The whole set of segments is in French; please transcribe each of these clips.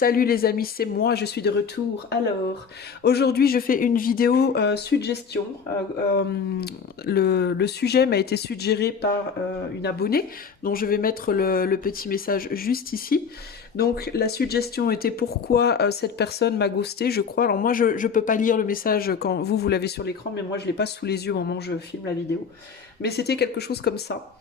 Salut les amis, c'est moi, je suis de retour. Alors, aujourd'hui je fais une vidéo suggestion. Le sujet m'a été suggéré par une abonnée, dont je vais mettre le petit message juste ici. Donc la suggestion était pourquoi cette personne m'a ghosté, je crois. Alors moi je peux pas lire le message quand vous l'avez sur l'écran, mais moi je l'ai pas sous les yeux au moment où je filme la vidéo. Mais c'était quelque chose comme ça.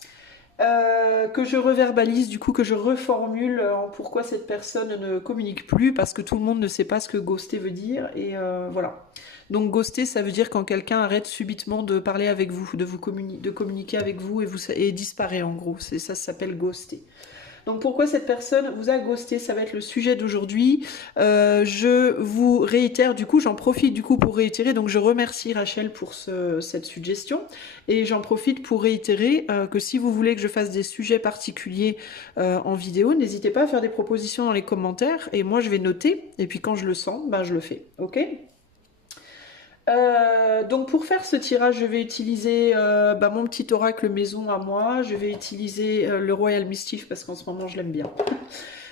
Que je reverbalise, du coup que je reformule en pourquoi cette personne ne communique plus, parce que tout le monde ne sait pas ce que ghoster veut dire, et voilà. Donc ghoster, ça veut dire quand quelqu'un arrête subitement de parler avec vous, de communiquer avec vous et disparaît en gros. Ça s'appelle ghoster. Donc pourquoi cette personne vous a ghosté, ça va être le sujet d'aujourd'hui. Je vous réitère, du coup, j'en profite du coup pour réitérer. Donc je remercie Rachel pour cette suggestion et j'en profite pour réitérer que si vous voulez que je fasse des sujets particuliers en vidéo, n'hésitez pas à faire des propositions dans les commentaires et moi je vais noter et puis quand je le sens, ben, je le fais. Ok ? Donc pour faire ce tirage, je vais utiliser mon petit oracle maison à moi. Je vais utiliser le Royal Mischief parce qu'en ce moment je l'aime bien.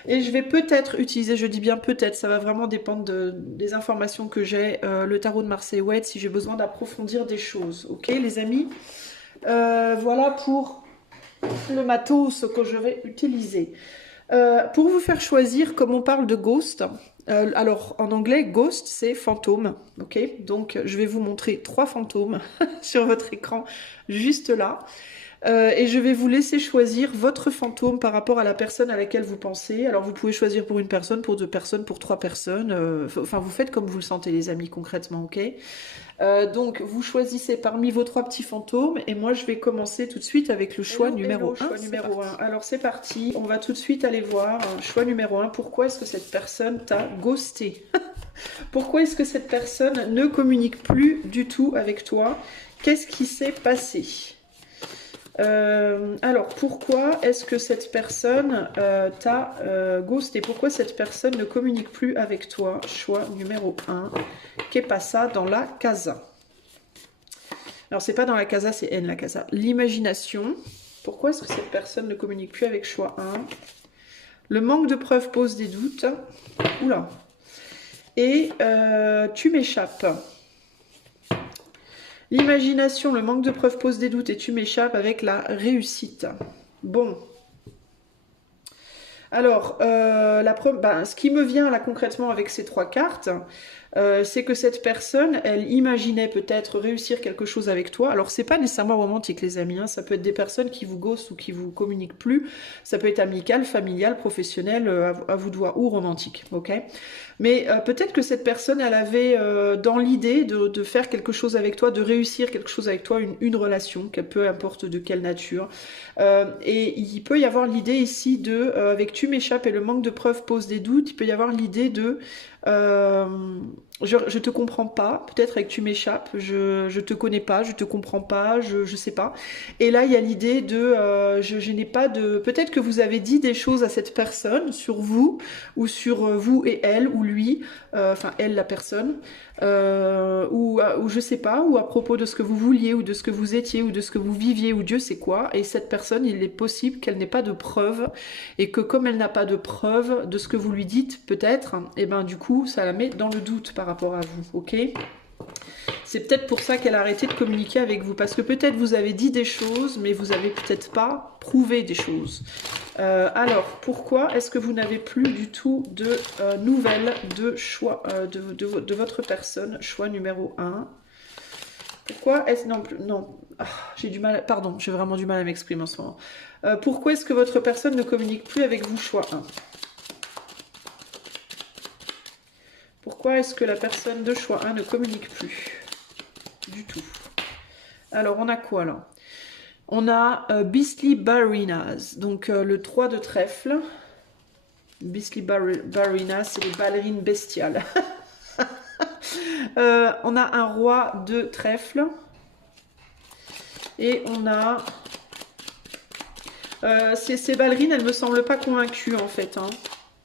Et je vais peut-être utiliser, je dis bien peut-être, ça va vraiment dépendre des informations que j'ai, le tarot de Marseille Oued si j'ai besoin d'approfondir des choses. Ok les amis, voilà pour le matos que je vais utiliser. Pour vous faire choisir, comme on parle de ghost, alors en anglais, ghost c'est fantôme, ok? Donc je vais vous montrer 3 fantômes sur votre écran, juste là. Et je vais vous laisser choisir votre fantôme par rapport à la personne à laquelle vous pensez. Alors vous pouvez choisir pour une personne, pour 2 personnes, pour 3 personnes. Enfin vous faites comme vous le sentez les amis concrètement, ok? Donc vous choisissez parmi vos 3 petits fantômes et moi je vais commencer tout de suite avec le choix numéro 1. Choix numéro 1. Alors c'est parti, on va tout de suite aller voir. Choix numéro 1, pourquoi est-ce que cette personne t'a ghosté? Pourquoi est-ce que cette personne ne communique plus du tout avec toi? Qu'est-ce qui s'est passé? Alors, pourquoi est-ce que cette personne t'a ghosté? Pourquoi cette personne ne communique plus avec toi? Choix numéro 1. Qu'est pas ça dans la casa? Alors, c'est pas dans la casa, c'est N la casa. L'imagination. Pourquoi est-ce que cette personne ne communique plus avec choix 1? Le manque de preuves pose des doutes. Oula. Et tu m'échappes. L'imagination, le manque de preuves pose des doutes et tu m'échappes avec la réussite. Bon. Alors, ce qui me vient là concrètement avec ces 3 cartes, c'est que cette personne, elle imaginait peut-être réussir quelque chose avec toi. Alors, c'est pas nécessairement romantique, les amis. Hein. Ça peut être des personnes qui vous ghostent ou qui vous communiquent plus. Ça peut être amical, familial, professionnel, à vous de voir, ou romantique. Ok. Mais peut-être que cette personne, elle avait dans l'idée de faire quelque chose avec toi, de réussir quelque chose avec toi, une relation, peu importe de quelle nature. Et il peut y avoir l'idée ici de, avec tu m'échappes et le manque de preuves pose des doutes, il peut y avoir l'idée de je te comprends pas, peut-être avec tu m'échappes, je te connais pas, je te comprends pas, je sais pas. Et là il y a l'idée de je n'ai pas de. Peut-être que vous avez dit des choses à cette personne sur vous, ou sur vous et elle, ou lui, enfin elle la personne, ou je sais pas, ou à propos de ce que vous vouliez, ou de ce que vous étiez, ou de ce que vous viviez, ou Dieu sait quoi, et cette personne, il est possible qu'elle n'ait pas de preuves, et que comme elle n'a pas de preuves de ce que vous lui dites, peut-être, et ben du coup, ça la met dans le doute par rapport à vous, ok? C'est peut-être pour ça qu'elle a arrêté de communiquer avec vous, parce que peut-être vous avez dit des choses, mais vous avez peut-être pas prouvé des choses. Alors, pourquoi est-ce que vous n'avez plus du tout de nouvelles de choix de votre personne? Choix numéro 1. Pourquoi est-ce... Non, non. Ah, j'ai du mal... Pardon, j'ai vraiment du mal à m'exprimer en ce moment. Pourquoi est-ce que votre personne ne communique plus avec vous? Choix 1. Pourquoi est-ce que la personne de choix 1 ne communique plus du tout? Alors, on a quoi là? On a Beastly Ballerinas, donc le 3 de trèfle. Beastly Ballerinas, c'est les ballerines bestiales. On a un roi de trèfle. Et on a... ces ballerines, elles me semblent pas convaincues en fait. Hein.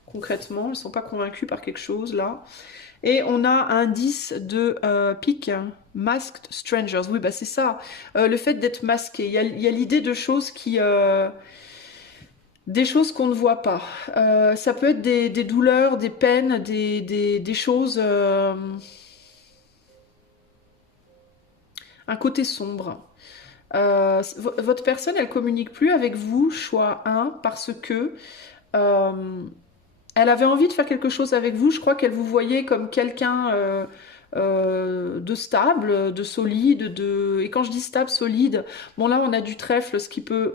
Concrètement, elles ne sont pas convaincues par quelque chose là. Et on a un 10 de pique, Masked Strangers. Oui, bah c'est ça. Le fait d'être masqué. Il y a l'idée de choses qui... Des choses qu'on ne voit pas. Ça peut être des douleurs, des peines, des choses, un côté sombre. Votre personne, elle communique plus avec vous, choix un, parce que euh, elle avait envie de faire quelque chose avec vous. Je crois qu'elle vous voyait comme quelqu'un de stable, de solide, et quand je dis stable, solide, bon là on a du trèfle, ce qui peut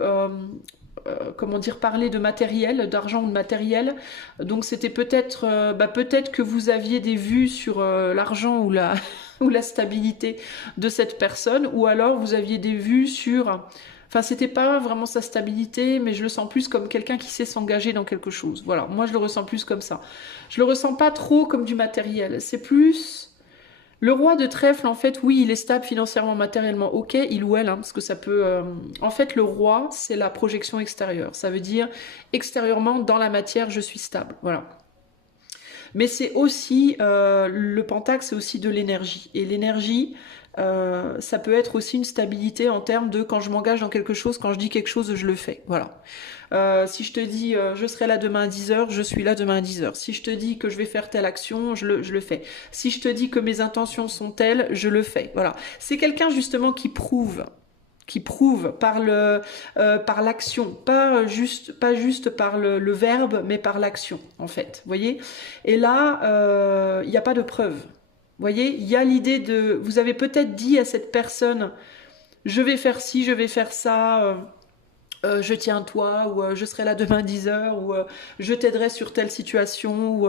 comment dire, parler de matériel, d'argent ou de matériel. Donc c'était peut-être peut-être que vous aviez des vues sur l'argent ou la, ou la stabilité de cette personne, ou alors vous aviez des vues sur... Enfin, c'était pas vraiment sa stabilité, mais je le sens plus comme quelqu'un qui sait s'engager dans quelque chose. Voilà, moi je le ressens plus comme ça. Je le ressens pas trop comme du matériel. C'est plus le roi de trèfle, en fait, oui, il est stable financièrement, matériellement, ok, il ou elle, hein, parce que ça peut... En fait, le roi, c'est la projection extérieure. Ça veut dire, extérieurement, dans la matière, je suis stable. Voilà. Mais c'est aussi, le pentacle, c'est aussi de l'énergie. Et l'énergie, ça peut être aussi une stabilité en termes de quand je m'engage dans quelque chose, quand je dis quelque chose, je le fais. Voilà. Si je te dis je serai là demain à 10 h, je suis là demain à 10 h. Si je te dis que je vais faire telle action, je le fais. Si je te dis que mes intentions sont telles, je le fais. Voilà. C'est quelqu'un justement qui prouve par l'action, pas juste par le verbe, mais par l'action, en fait. Vous voyez. Et là, il n'y a pas de preuve. Vous voyez, il y a l'idée de... Vous avez peut-être dit à cette personne, je vais faire ci, je vais faire ça, je tiens toi, ou je serai là demain 10 h, ou je t'aiderai sur telle situation, ou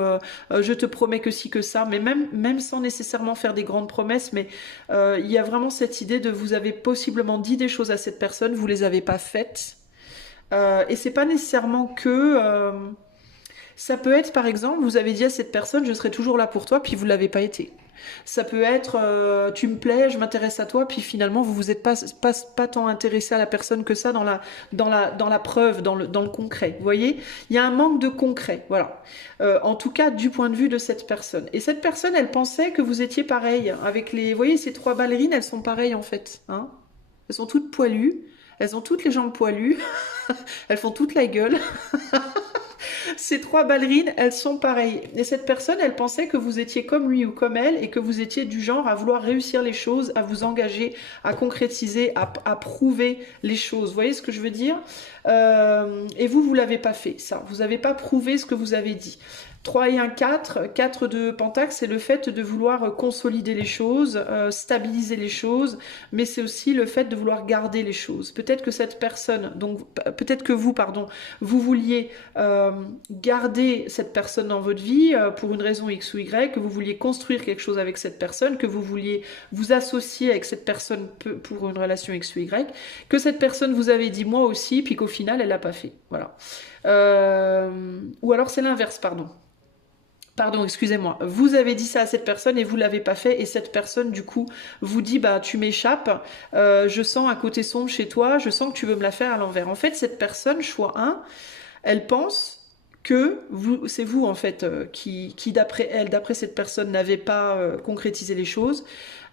je te promets que ci, que ça, mais même sans nécessairement faire des grandes promesses, mais il y a vraiment cette idée de vous avez possiblement dit des choses à cette personne, vous les avez pas faites, et c'est pas nécessairement que... ça peut être, par exemple, vous avez dit à cette personne, je serai toujours là pour toi, puis vous ne l'avez pas été. Ça peut être, tu me plais, je m'intéresse à toi, puis finalement, vous vous êtes pas tant intéressé à la personne que ça dans la preuve, dans le concret. Vous voyez, il y a un manque de concret, voilà. En tout cas, du point de vue de cette personne. Et cette personne, elle pensait que vous étiez pareil. Avec les, vous voyez, ces trois ballerines, elles sont pareilles en fait. Hein, elles sont toutes poilues, elles ont toutes les jambes poilues, elles font toute la gueule. Ces trois ballerines, elles sont pareilles. Et cette personne, elle pensait que vous étiez comme lui ou comme elle et que vous étiez du genre à vouloir réussir les choses, à vous engager, à concrétiser, à prouver les choses. Vous voyez ce que je veux dire? Et vous l'avez pas fait, ça. Vous n'avez pas prouvé ce que vous avez dit. 3 et 1, 4. 4 de Pentacle, c'est le fait de vouloir consolider les choses, stabiliser les choses, mais c'est aussi le fait de vouloir garder les choses. Peut-être que cette personne, donc peut-être que vous, pardon, vous vouliez garder cette personne dans votre vie pour une raison X ou Y, que vous vouliez construire quelque chose avec cette personne, que vous vouliez vous associer avec cette personne pour une relation X ou Y, que cette personne vous avait dit moi aussi, puis qu'au final, elle l'a pas fait. Voilà. Ou alors c'est l'inverse, pardon. Pardon, excusez-moi. Vous avez dit ça à cette personne et vous l'avez pas fait et cette personne du coup vous dit bah tu m'échappes, je sens un côté sombre chez toi, je sens que tu veux me la faire à l'envers. En fait cette personne choix 1, elle pense que c'est vous en fait qui d'après elle, d'après cette personne n'avez pas concrétisé les choses.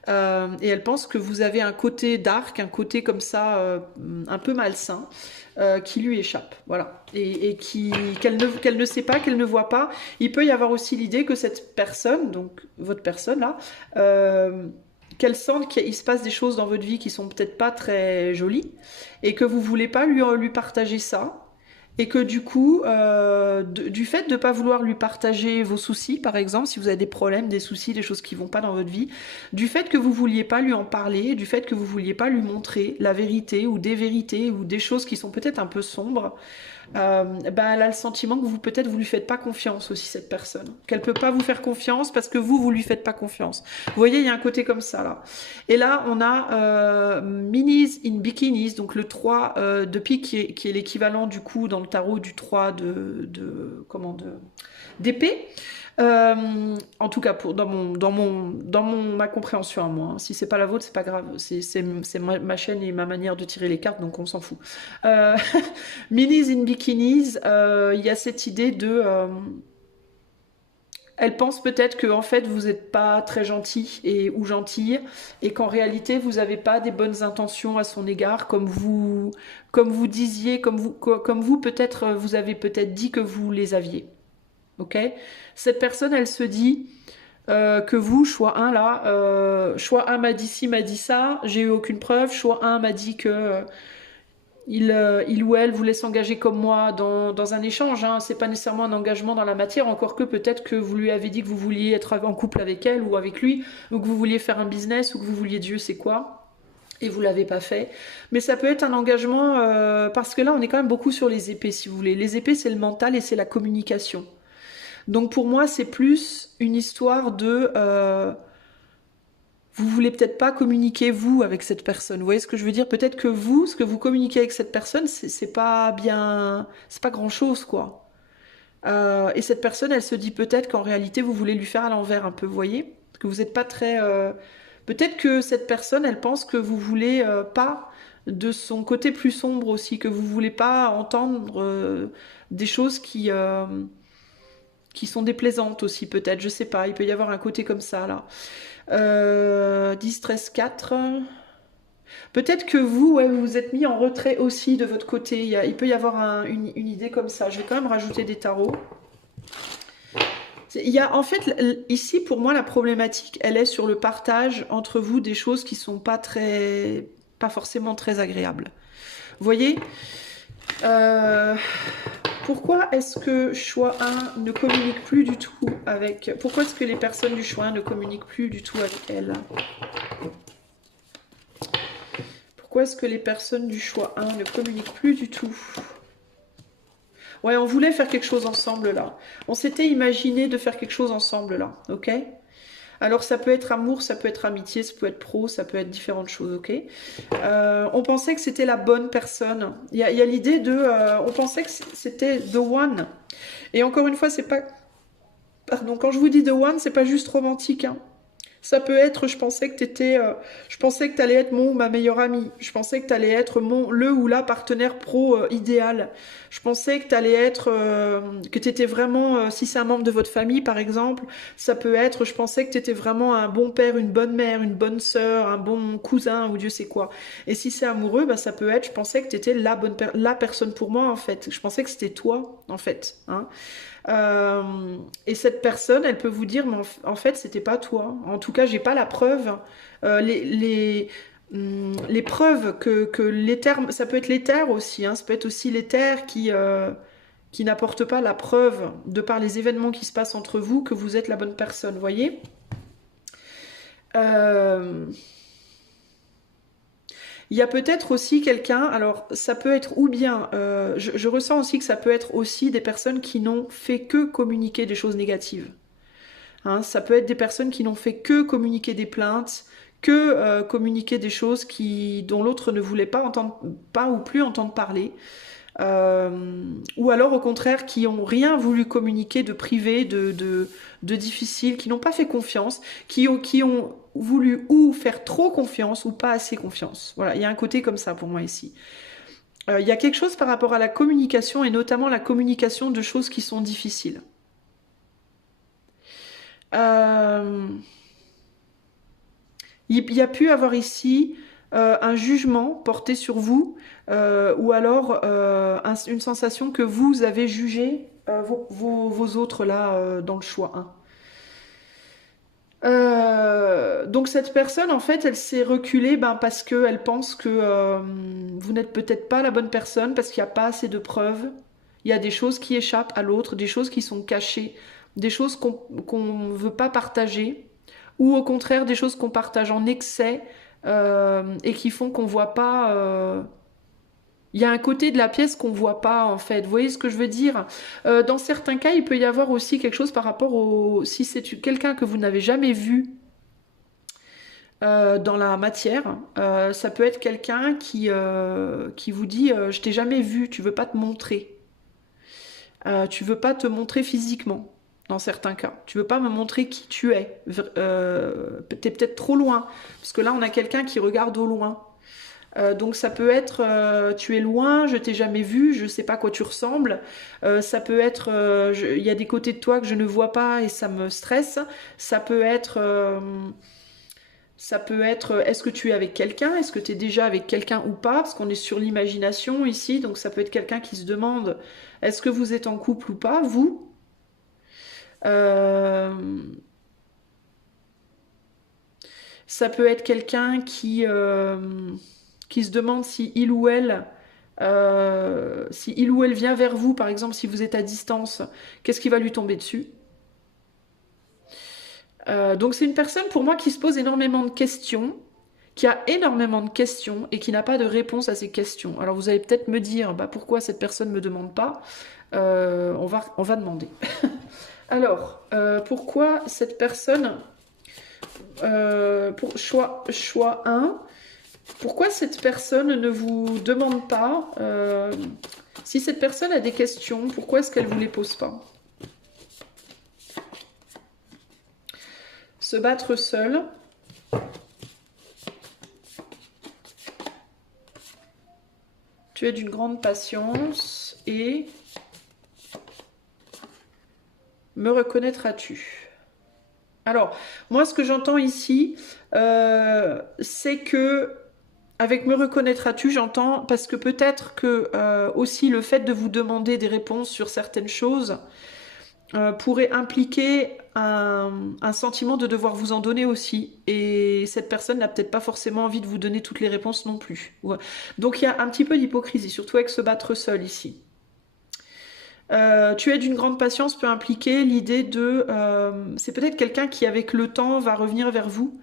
Et elle pense que vous avez un côté dark, un côté comme ça un peu malsain qui lui échappe, voilà, et qu'elle ne sait pas, qu'elle ne voit pas. Il peut y avoir aussi l'idée que cette personne, donc votre personne là, qu'elle sente qu'il se passe des choses dans votre vie qui sont peut-être pas très jolies et que vous voulez pas lui partager ça. Et que du coup, du fait de ne pas vouloir lui partager vos soucis, par exemple, si vous avez des problèmes, des soucis, des choses qui vont pas dans votre vie, du fait que vous vouliez pas lui en parler, du fait que vous vouliez pas lui montrer la vérité ou des choses qui sont peut-être un peu sombres, ben elle a le sentiment que peut-être vous lui faites pas confiance aussi cette personne, qu'elle peut pas vous faire confiance parce que vous lui faites pas confiance. Vous voyez, il y a un côté comme ça là. Et là, on a Minis in Bikinis, donc le 3 de pique qui est l'équivalent du coup dans le tarot du 3 d'épée. En tout cas, ma compréhension à moi. Hein. Si c'est pas la vôtre, c'est pas grave. C'est ma chaîne et ma manière de tirer les cartes, donc on s'en fout. Minis in Bikinis, il y a cette idée de Elle pense peut-être que en fait vous n'êtes pas très gentil ou gentille et qu'en réalité vous n'avez pas des bonnes intentions à son égard comme vous disiez, comme vous peut-être vous avez peut-être dit que vous les aviez. Ok? Cette personne, elle se dit que vous, choix un là, choix un m'a dit ci, m'a dit ça, j'ai eu aucune preuve, choix un m'a dit que il ou elle voulait s'engager comme moi dans un échange, hein. C'est pas nécessairement un engagement dans la matière, encore que peut-être que vous lui avez dit que vous vouliez être en couple avec elle ou avec lui, ou que vous vouliez faire un business, ou que vous vouliez Dieu sait quoi, et vous l'avez pas fait. Mais ça peut être un engagement, parce que là on est quand même beaucoup sur les épées si vous voulez. Les épées c'est le mental et c'est la communication. Donc pour moi c'est plus une histoire de... vous voulez peut-être pas communiquer vous avec cette personne. Vous voyez ce que je veux dire? Peut-être que vous, ce que vous communiquez avec cette personne, c'est pas bien, c'est pas grand-chose quoi. Et cette personne, elle se dit peut-être qu'en réalité vous voulez lui faire à l'envers un peu, vous voyez? Que vous n'êtes pas très. Peut-être que cette personne, elle pense que vous voulez pas de son côté plus sombre aussi, que vous voulez pas entendre des choses qui sont déplaisantes aussi peut-être. Je sais pas. Il peut y avoir un côté comme ça là. 10, 13, 4. Peut-être que vous, ouais, vous vous êtes mis en retrait aussi de votre côté. Il peut y avoir une idée comme ça. Je vais quand même rajouter des tarots. Il y a, en fait, ici, pour moi, la problématique, elle est sur le partage entre vous des choses qui sont pas forcément très agréables. Vous voyez, pourquoi est-ce que choix 1 ne communique plus du tout avec... Pourquoi est-ce que les personnes du choix 1 ne communiquent plus du tout avec elle? Pourquoi est-ce que les personnes du choix 1 ne communiquent plus du tout? Ouais, on voulait faire quelque chose ensemble là. On s'était imaginé de faire quelque chose ensemble là, ok? Alors ça peut être amour, ça peut être amitié, ça peut être pro, ça peut être différentes choses, ok? On pensait que c'était la bonne personne. Il y a l'idée de... on pensait que c'était the one. Et encore une fois, c'est pas... Pardon, quand je vous dis the one, c'est pas juste romantique, hein. Ça peut être, je pensais que t'allais être mon ou ma meilleure amie. Je pensais que t'allais être le ou la partenaire pro idéal. Je pensais que t'allais être, que t'étais vraiment, si c'est un membre de votre famille par exemple, ça peut être, je pensais que t'étais vraiment un bon père, une bonne mère, une bonne sœur, un bon cousin ou Dieu sait quoi. Et si c'est amoureux, bah ça peut être, je pensais que t'étais la personne pour moi en fait. Je pensais que c'était toi en fait, hein. Et cette personne, elle peut vous dire, mais en fait, c'était pas toi. En tout cas, j'ai pas la preuve. Les preuves que l'éther, ça peut être l'éther aussi, hein, ça peut être aussi l'éther qui n'apporte pas la preuve, de par les événements qui se passent entre vous, que vous êtes la bonne personne, vous voyez. Il y a peut-être aussi quelqu'un, alors ça peut être ou bien, je ressens aussi que ça peut être aussi des personnes qui n'ont fait que communiquer des choses négatives. Hein, ça peut être des personnes qui n'ont fait que communiquer des plaintes, que communiquer des choses dont l'autre ne voulait pas ou plus entendre parler. Ou alors au contraire qui n'ont rien voulu communiquer de privé, de difficile, qui n'ont pas fait confiance, qui ont voulu ou faire trop confiance ou pas assez confiance. Voilà, il y a un côté comme ça pour moi ici. Il y a quelque chose par rapport à la communication et notamment la communication de choses qui sont difficiles. Il y a pu avoir ici un jugement porté sur vous ou alors une sensation que vous avez jugé vos autres là dans le choix 1. Donc cette personne en fait elle s'est reculée parce qu'elle pense que vous n'êtes peut-être pas la bonne personne parce qu'il n'y a pas assez de preuves. Il y a des choses qui échappent à l'autre, des choses qui sont cachées, des choses qu'on ne veut pas partager ou au contraire des choses qu'on partage en excès et qui font qu'on voit pas. Il y a un côté de la pièce qu'on voit pas en fait. Vous voyez ce que je veux dire? Dans certains cas, il peut y avoir aussi quelque chose par rapport si c'est quelqu'un que vous n'avez jamais vu dans la matière. Ça peut être quelqu'un qui vous dit je t'ai jamais vu, tu veux pas te montrer. Tu veux pas te montrer physiquement. Dans certains cas. Tu veux pas me montrer qui tu es. T'es peut-être trop loin. Parce que là, on a quelqu'un qui regarde au loin. Donc ça peut être tu es loin, je t'ai jamais vu, je sais pas à quoi tu ressembles. Ça peut être il y a des côtés de toi que je ne vois pas et ça me stresse. Ça peut être est-ce que tu es avec quelqu'un? Est-ce que tu es déjà avec quelqu'un ou pas? Parce qu'on est sur l'imagination ici, donc ça peut être quelqu'un qui se demande est-ce que vous êtes en couple ou pas, vous? Euh, Ça peut être quelqu'un qui se demande si il ou elle vient vers vous, par exemple, si vous êtes à distance, qu'est-ce qui va lui tomber dessus? Donc c'est une personne pour moi qui se pose énormément de questions, qui a énormément de questions et qui n'a pas de réponse à ces questions. Alors vous allez peut-être me dire, bah, pourquoi cette personne ne me demande pas? On va demander. Alors, pourquoi cette personne, pour choix 1, pourquoi cette personne ne vous demande pas si cette personne a des questions, pourquoi est-ce qu'elle ne vous les pose pas? Se battre seul. Tu es d'une grande patience et me reconnaîtras-tu? Alors, moi, ce que j'entends ici, c'est que avec me reconnaîtras-tu, j'entends, parce que peut-être que aussi le fait de vous demander des réponses sur certaines choses pourrait impliquer un sentiment de devoir vous en donner aussi. Et cette personne n'a peut-être pas forcément envie de vous donner toutes les réponses non plus. Ouais. Donc il y a un petit peu d'hypocrisie, surtout avec se battre seul ici. Tu es d'une grande patience peut impliquer l'idée de... c'est peut-être quelqu'un qui, avec le temps, va revenir vers vous,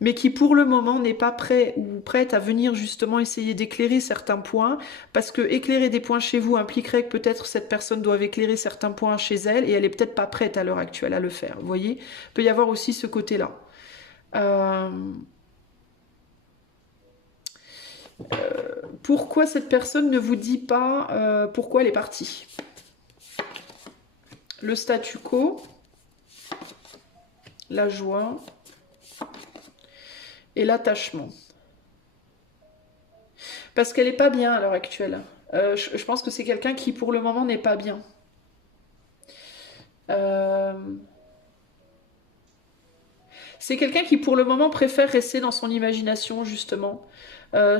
mais qui, pour le moment, n'est pas prêt ou prête à venir justement essayer d'éclairer certains points, parce que éclairer des points chez vous impliquerait que peut-être cette personne doit éclairer certains points chez elle, et elle est peut-être pas prête à l'heure actuelle à le faire, vous voyez? Il peut y avoir aussi ce côté-là. Pourquoi cette personne ne vous dit pas pourquoi elle est partie? Le statu quo, la joie et l'attachement. Parce qu'elle n'est pas bien à l'heure actuelle. Je pense que c'est quelqu'un qui pour le moment n'est pas bien. C'est quelqu'un qui pour le moment préfère rester dans son imagination justement.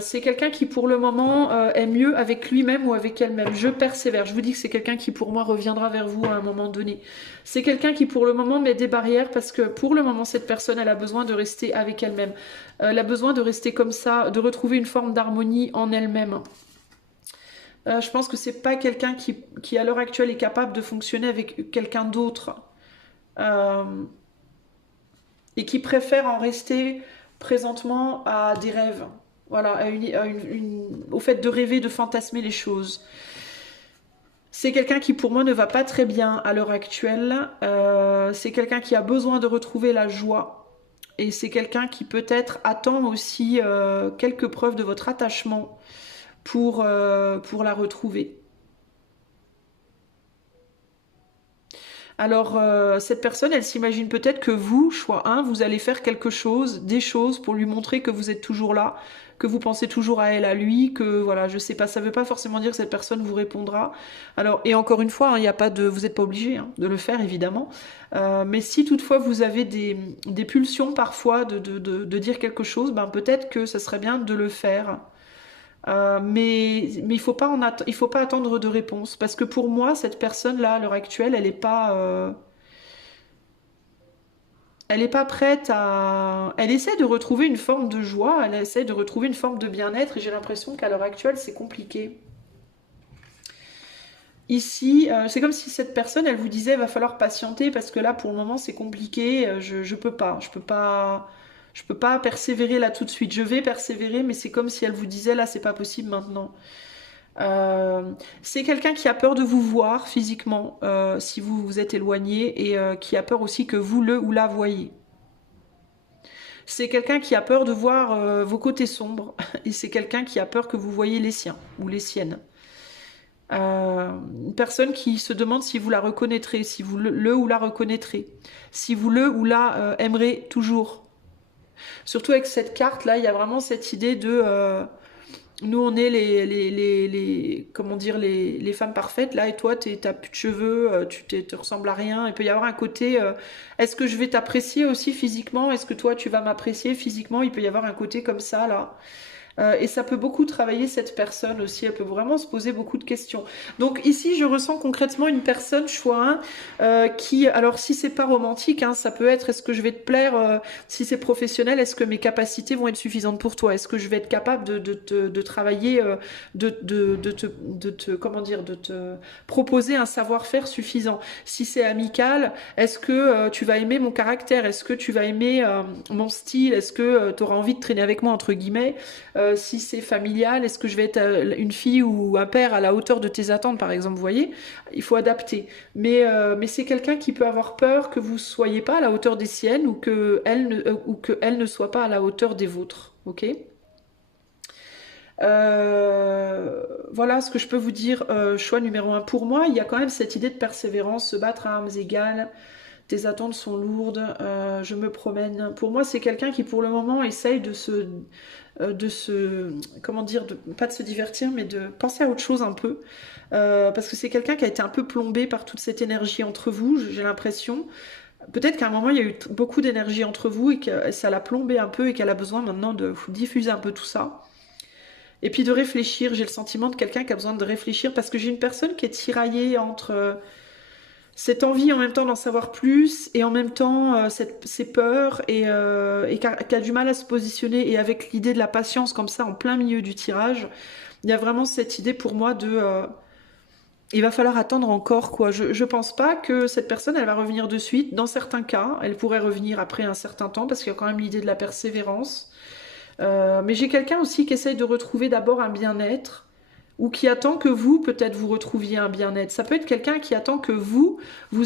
C'est quelqu'un qui pour le moment est mieux avec lui-même ou avec elle-même. Je persévère. Je vous dis que c'est quelqu'un qui pour moi reviendra vers vous à un moment donné. C'est quelqu'un qui pour le moment met des barrières parce que pour le moment cette personne elle a besoin de rester avec elle-même. Elle a besoin de rester comme ça, de retrouver une forme d'harmonie en elle-même. Je pense que c'est pas quelqu'un qui à l'heure actuelle est capable de fonctionner avec quelqu'un d'autre. Et qui préfère en rester présentement à des rêves. Voilà, au fait de rêver, de fantasmer les choses. C'est quelqu'un qui pour moi ne va pas très bien à l'heure actuelle. C'est quelqu'un qui a besoin de retrouver la joie. Et c'est quelqu'un qui peut-être attend aussi quelques preuves de votre attachement pour la retrouver. Alors, cette personne, elle s'imagine peut-être que vous, choix 1, vous allez faire quelque chose, des choses pour lui montrer que vous êtes toujours là, que vous pensez toujours à elle, à lui, que voilà, je sais pas, ça veut pas forcément dire que cette personne vous répondra. Alors, et encore une fois, il y a pas de, vous n'êtes pas obligé de le faire évidemment, mais si toutefois vous avez des pulsions parfois de dire quelque chose, ben peut-être que ça serait bien de le faire. Mais il faut pas il faut pas attendre de réponse parce que pour moi cette personne là à l'heure actuelle elle est pas prête à elle essaie de retrouver une forme de joie, elle essaie de retrouver une forme de bien-être et j'ai l'impression qu'à l'heure actuelle c'est compliqué. Ici, c'est comme si cette personne elle vous disait va falloir patienter parce que là pour le moment c'est compliqué, je peux pas, je peux pas persévérer là tout de suite. Je vais persévérer, mais c'est comme si elle vous disait là, c'est pas possible maintenant. C'est quelqu'un qui a peur de vous voir physiquement si vous vous êtes éloigné et qui a peur aussi que vous le ou la voyez. C'est quelqu'un qui a peur de voir vos côtés sombres et c'est quelqu'un qui a peur que vous voyez les siens ou les siennes. Une personne qui se demande si vous la reconnaîtrez, si vous le ou la reconnaîtrez, si vous le ou la aimerez toujours. Surtout avec cette carte là, il y a vraiment cette idée de nous, on est comment dire, les femmes parfaites, là, et toi, t'as plus de cheveux, tu ressembles à rien. Il peut y avoir un côté, est-ce que je vais t'apprécier aussi physiquement? Est-ce que toi, tu vas m'apprécier physiquement? Il peut y avoir un côté comme ça, là. Et ça peut beaucoup travailler cette personne aussi, elle peut vraiment se poser beaucoup de questions. Donc ici, je ressens concrètement une personne, choix 1, qui, alors si c'est pas romantique, hein, ça peut être, est-ce que je vais te plaire, si c'est professionnel, est-ce que mes capacités vont être suffisantes pour toi? Est-ce que je vais être capable de travailler, comment dire, de te proposer un savoir-faire suffisant? Si c'est amical, est-ce que tu vas aimer mon caractère? Est-ce que tu vas aimer mon style? Est-ce que tu auras envie de traîner avec moi, entre guillemets? Si c'est familial, est-ce que je vais être une fille ou un père à la hauteur de tes attentes, par exemple, vous voyez? Il faut adapter. Mais c'est quelqu'un qui peut avoir peur que vous ne soyez pas à la hauteur des siennes ou que elle ne soit pas à la hauteur des vôtres. Ok? Voilà ce que je peux vous dire. Choix numéro 1 pour moi, il y a quand même cette idée de persévérance, se battre à armes égales. Tes attentes sont lourdes, je me promène. Pour moi, c'est quelqu'un qui, pour le moment, essaye comment dire, pas de se divertir, mais de penser à autre chose un peu. Parce que c'est quelqu'un qui a été un peu plombé par toute cette énergie entre vous, j'ai l'impression. Peut-être qu'à un moment, il y a eu beaucoup d'énergie entre vous et que ça l'a plombé un peu et qu'elle a besoin maintenant de diffuser un peu tout ça. Et puis de réfléchir, j'ai le sentiment de quelqu'un qui a besoin de réfléchir parce que j'ai une personne qui est tiraillée entre cette envie en même temps d'en savoir plus et en même temps ces peurs et qui a du mal à se positionner et avec l'idée de la patience comme ça en plein milieu du tirage, il y a vraiment cette idée pour moi de il va falloir attendre encore quoi. Je pense pas que cette personne elle va revenir de suite. Dans certains cas, elle pourrait revenir après un certain temps parce qu'il y a quand même l'idée de la persévérance. Mais j'ai quelqu'un aussi qui essaye de retrouver d'abord un bien-être ou qui attend que vous, peut-être, vous retrouviez un bien-être. Ça peut être quelqu'un qui attend que vous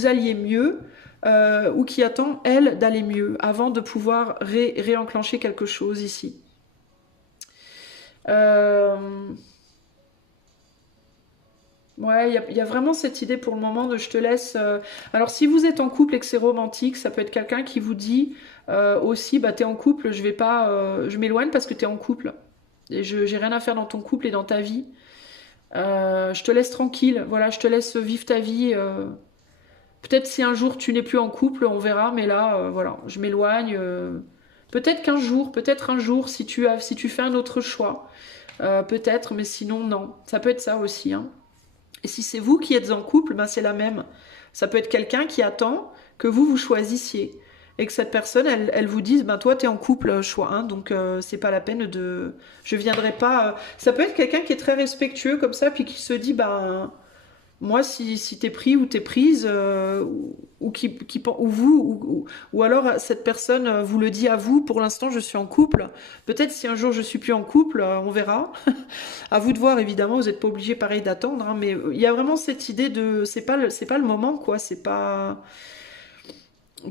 alliez mieux ou qui attend, elle, d'aller mieux avant de pouvoir réenclencher quelque chose ici. Ouais, il y a vraiment cette idée pour le moment de je te laisse. Alors, si vous êtes en couple et que c'est romantique, ça peut être quelqu'un qui vous dit aussi, bah, t'es en couple, je vais pas, je m'éloigne parce que t'es en couple. Et j'ai rien à faire dans ton couple et dans ta vie. Je te laisse tranquille, voilà, je te laisse vivre ta vie. Peut-être si un jour tu n'es plus en couple, on verra, mais là, voilà, je m'éloigne. Peut-être un jour, si tu fais un autre choix, peut-être, mais sinon, non. Ça peut être ça aussi, hein. Et si c'est vous qui êtes en couple, ben c'est la même. Ça peut être quelqu'un qui attend que vous choisissiez. Et que cette personne, elle vous dise, ben toi, t'es en couple, choix 1, donc c'est pas la peine de... Je viendrai pas... Ça peut être quelqu'un qui est très respectueux comme ça, puis qui se dit, ben... Moi, si t'es pris ou t'es prise, ou vous, ou alors cette personne vous le dit à vous, pour l'instant je suis en couple. Peut-être si un jour je suis plus en couple, on verra. À vous de voir, évidemment, vous n'êtes pas obligé pareil d'attendre, hein, mais il y a vraiment cette idée de c'est pas le moment, quoi. C'est pas.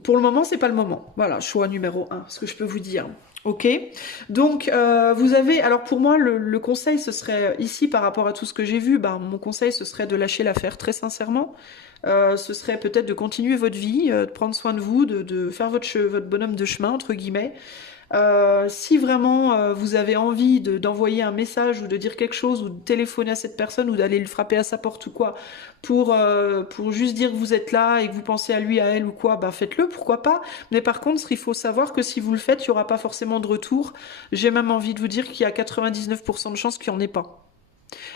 Pour le moment, c'est pas le moment. Voilà, choix numéro 1, ce que je peux vous dire. Ok, donc vous avez, alors pour moi le conseil ce serait ici par rapport à tout ce que j'ai vu, ben, mon conseil ce serait de lâcher l'affaire très sincèrement, ce serait peut-être de continuer votre vie, de prendre soin de vous, de faire votre bonhomme de chemin entre guillemets. Si vraiment vous avez envie d'envoyer un message ou de dire quelque chose ou de téléphoner à cette personne ou d'aller lui frapper à sa porte ou quoi pour juste dire que vous êtes là et que vous pensez à lui, à elle ou quoi, bah faites-le, pourquoi pas. Mais par contre, il faut savoir que si vous le faites, il n'y aura pas forcément de retour. J'ai même envie de vous dire qu'il y a 99% de chances qu'il n'y en ait pas.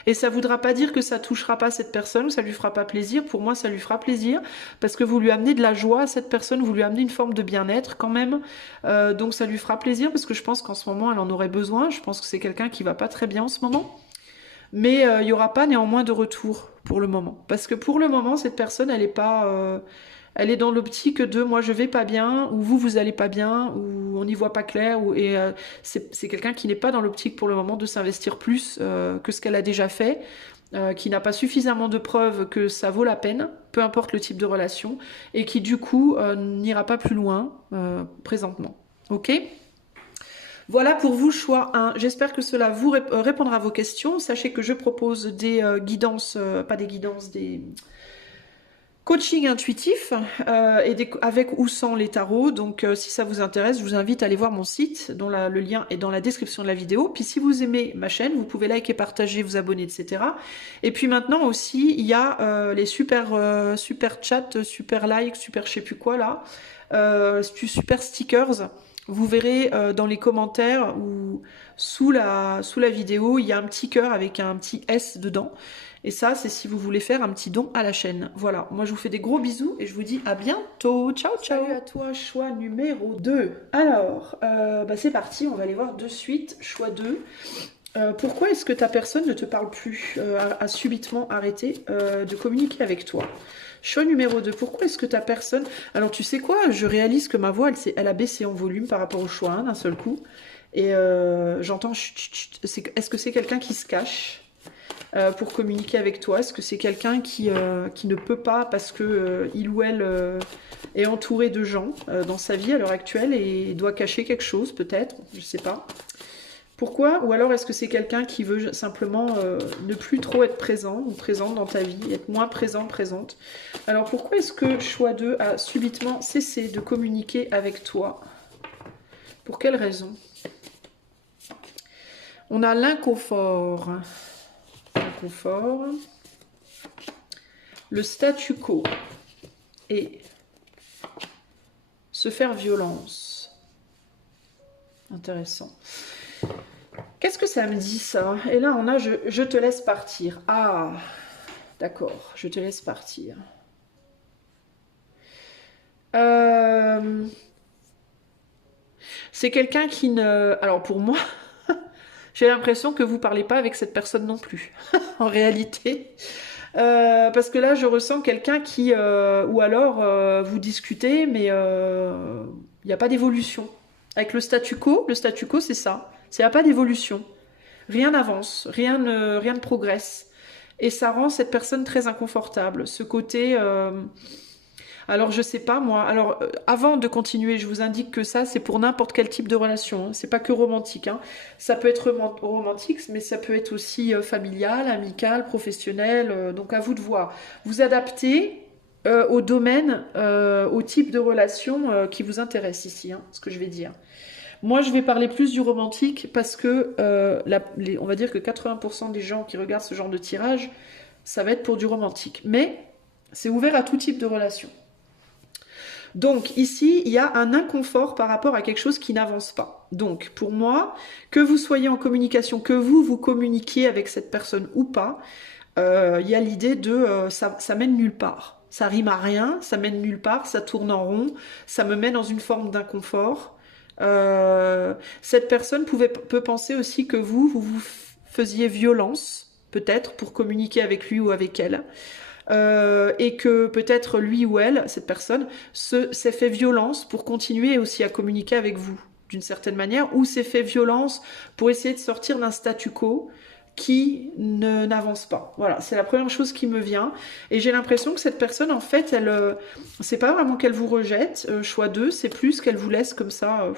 Et ça ne voudra pas dire que ça touchera pas cette personne ou ça lui fera pas plaisir. Pour moi, ça lui fera plaisir parce que vous lui amenez de la joie à cette personne, vous lui amenez une forme de bien-être quand même. Donc ça lui fera plaisir parce que je pense qu'en ce moment, elle en aurait besoin. Je pense que c'est quelqu'un qui va pas très bien en ce moment. Mais il n'y aura pas néanmoins de retour pour le moment. Parce que pour le moment, cette personne, elle est pas... elle est dans l'optique de moi je vais pas bien, ou vous allez pas bien, ou on n'y voit pas clair, c'est quelqu'un qui n'est pas dans l'optique pour le moment de s'investir plus que ce qu'elle a déjà fait, qui n'a pas suffisamment de preuves que ça vaut la peine, peu importe le type de relation, et qui du coup n'ira pas plus loin présentement. Ok ? Voilà pour vous, choix 1. J'espère que cela vous répondra à vos questions. Sachez que je propose des guidances, pas des guidances, des Coaching intuitif avec ou sans les tarots. Donc si ça vous intéresse, je vous invite à aller voir mon site dont le lien est dans la description de la vidéo. Puis si vous aimez ma chaîne, vous pouvez liker, partager, vous abonner, etc. Et puis maintenant aussi, il y a les super chats, super likes, super je sais plus quoi là, super stickers. Vous verrez dans les commentaires ou sous la vidéo, il y a un petit cœur avec un petit S dedans. Et ça, c'est si vous voulez faire un petit don à la chaîne. Voilà, moi je vous fais des gros bisous et je vous dis à bientôt. Ciao, ciao. Salut à toi, choix numéro 2. Alors, c'est parti, on va aller voir de suite. Choix 2. Pourquoi est-ce que ta personne ne te parle plus, a subitement arrêté de communiquer avec toi? Choix numéro 2. Pourquoi est-ce que ta personne... Alors tu sais quoi, je réalise que ma voix, elle a baissé en volume par rapport au choix 1 d'un seul coup. Et j'entends... Est-ce que c'est quelqu'un qui se cache pour communiquer avec toi? Est-ce que c'est quelqu'un qui ne peut pas parce que il ou elle est entouré de gens dans sa vie à l'heure actuelle et doit cacher quelque chose peut-être, je sais pas. Pourquoi? Ou alors est-ce que c'est quelqu'un qui veut simplement ne plus trop être présent ou présente dans ta vie, être moins présent, présente? Alors pourquoi est-ce que choix 2 a subitement cessé de communiquer avec toi? Pour quelle raison? On a l'inconfort. L'inconfort. Le statu quo. Et se faire violence. Intéressant. Qu'est-ce que ça me dit, ça? Et là, on a je te laisse partir. Ah, d'accord, je te laisse partir. C'est quelqu'un qui ne... Alors, pour moi, j'ai l'impression que vous ne parlez pas avec cette personne non plus, en réalité. Parce que là, je ressens quelqu'un qui... ou alors, vous discutez, mais il n'y a pas d'évolution. Avec le statu quo, c'est ça. Il n'y a pas d'évolution. Rien n'avance, rien ne progresse. Et ça rend cette personne très inconfortable. Ce côté... Alors, je sais pas, moi. Alors, avant de continuer, je vous indique que ça, c'est pour n'importe quel type de relation. Hein. C'est pas que romantique. Hein. Ça peut être romantique, mais ça peut être aussi familial, amical, professionnel. Donc, à vous de voir. Vous adaptez au domaine, au type de relation qui vous intéresse ici, hein, ce que je vais dire. Moi, je vais parler plus du romantique parce que on va dire que 80% des gens qui regardent ce genre de tirage, ça va être pour du romantique. Mais c'est ouvert à tout type de relation. Donc ici, il y a un inconfort par rapport à quelque chose qui n'avance pas. Donc pour moi, que vous soyez en communication, que vous communiquiez avec cette personne ou pas, il y a l'idée de ça mène nulle part. Ça rime à rien, ça mène nulle part, ça tourne en rond, ça me met dans une forme d'inconfort. Cette personne peut penser aussi que vous faisiez violence, peut-être, pour communiquer avec lui ou avec elle. Et que peut-être lui ou elle, cette personne, s'est fait violence pour continuer aussi à communiquer avec vous, d'une certaine manière, ou s'est fait violence pour essayer de sortir d'un statu quo qui n'avance pas. Voilà, c'est la première chose qui me vient. Et j'ai l'impression que cette personne, en fait, c'est pas vraiment qu'elle vous rejette, choix 2, c'est plus qu'elle vous laisse comme ça...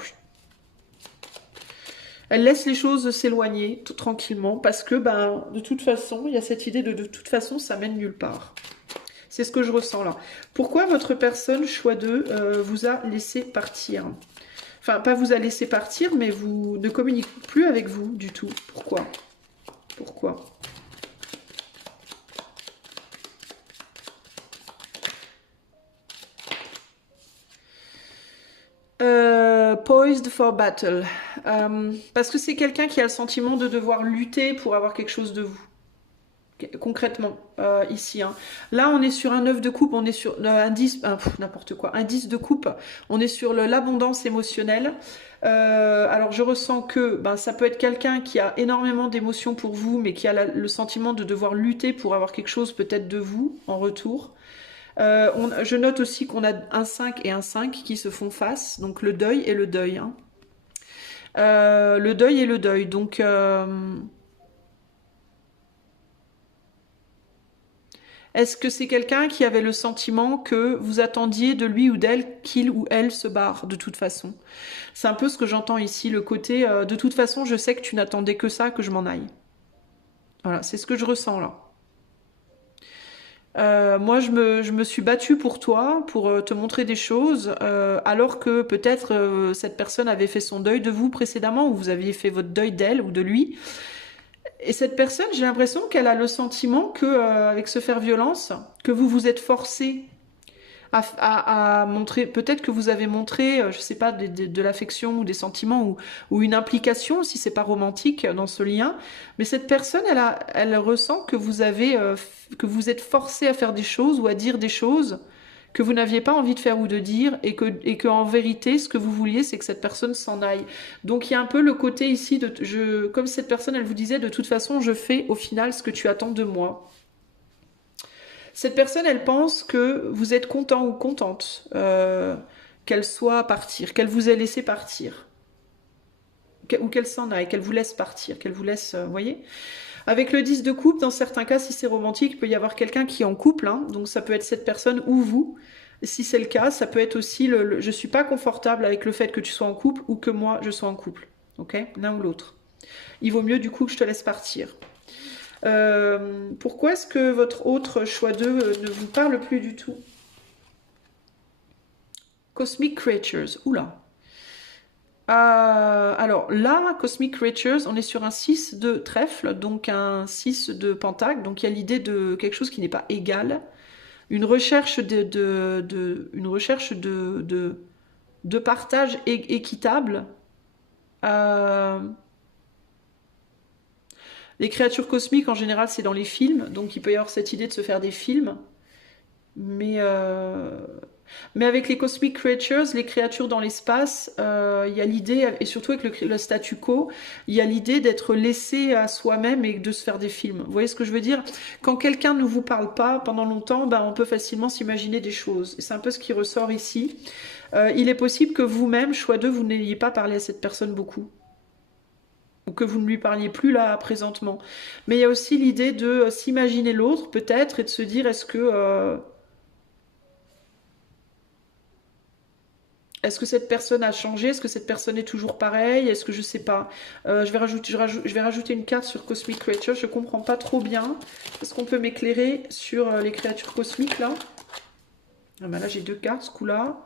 Elle laisse les choses s'éloigner tout tranquillement parce que, de toute façon, il y a cette idée de toute façon, ça mène nulle part. C'est ce que je ressens là. Pourquoi votre personne, choix 2, vous a laissé partir? Enfin, pas vous a laissé partir, mais vous ne communique plus avec vous du tout. Pourquoi? Pourquoi? Poised for battle. Parce que c'est quelqu'un qui a le sentiment de devoir lutter pour avoir quelque chose de vous. Concrètement, ici. Hein. Là, on est sur un 9 de coupe, on est sur un 10, n'importe quoi, un 10 de coupe. On est sur l'abondance émotionnelle. Alors, je ressens que ça peut être quelqu'un qui a énormément d'émotions pour vous, mais qui a le sentiment de devoir lutter pour avoir quelque chose peut-être de vous en retour. Je note aussi qu'on a un 5 et un 5 qui se font face, donc le deuil et le deuil. Hein. Le deuil et le deuil, donc... Est-ce que c'est quelqu'un qui avait le sentiment que vous attendiez de lui ou d'elle qu'il ou elle se barre de toute façon? C'est un peu ce que j'entends ici, le côté de toute façon je sais que tu n'attendais que ça, que je m'en aille. Voilà, c'est ce que je ressens là. Moi, je me suis battue pour toi, pour te montrer des choses, alors que peut-être cette personne avait fait son deuil de vous précédemment, ou vous aviez fait votre deuil d'elle ou de lui. Et cette personne, j'ai l'impression qu'elle a le sentiment que, avec se faire violence, que vous vous êtes forcé à montrer, peut-être que vous avez montré, je sais pas, de l'affection ou des sentiments ou une implication, si c'est pas romantique dans ce lien. Mais cette personne, elle ressent que vous avez, que vous êtes forcé à faire des choses ou à dire des choses que vous n'aviez pas envie de faire ou de dire et que en vérité, ce que vous vouliez, c'est que cette personne s'en aille. Donc il y a un peu le côté ici de, comme cette personne, elle vous disait, de toute façon, je fais au final ce que tu attends de moi. Cette personne, elle pense que vous êtes content ou contente qu'elle soit partir, qu'elle vous ait laissé partir, ou qu'elle s'en aille, qu'elle vous laisse partir, qu'elle vous laisse, vous voyez. Avec le 10 de coupe, dans certains cas, si c'est romantique, il peut y avoir quelqu'un qui est en couple, hein, donc ça peut être cette personne ou vous. Si c'est le cas, ça peut être aussi je suis pas confortable avec le fait que tu sois en couple ou que moi je sois en couple, ok, l'un ou l'autre. Il vaut mieux du coup que je te laisse partir. Pourquoi est-ce que votre autre choix 2 ne vous parle plus du tout? Cosmic Creatures, oula. Alors là, Cosmic Creatures, on est sur un 6 de trèfle, donc un 6 de pentacle, donc il y a l'idée de quelque chose qui n'est pas égal, une recherche une recherche de partage équitable. Euh, les créatures cosmiques, en général, c'est dans les films, donc il peut y avoir cette idée de se faire des films. Mais avec les Cosmic Creatures, les créatures dans l'espace, il y a l'idée, et surtout avec le statu quo, il y a l'idée d'être laissé à soi-même et de se faire des films. Vous voyez ce que je veux dire? Quand quelqu'un ne vous parle pas pendant longtemps, ben, on peut facilement s'imaginer des choses. Et c'est un peu ce qui ressort ici. Il est possible que vous-même, choix 2, vous n'ayez pas parlé à cette personne beaucoup. Ou que vous ne lui parliez plus là présentement. Mais il y a aussi l'idée de s'imaginer l'autre peut-être et de se dire est-ce que cette personne a changé? Est-ce que cette personne est toujours pareille? Est-ce que je sais pas? Je vais rajouter une carte sur Cosmic Creatures. Je comprends pas trop bien. Est-ce qu'on peut m'éclairer sur les créatures cosmiques là? Ah ben là j'ai deux cartes ce coup-là.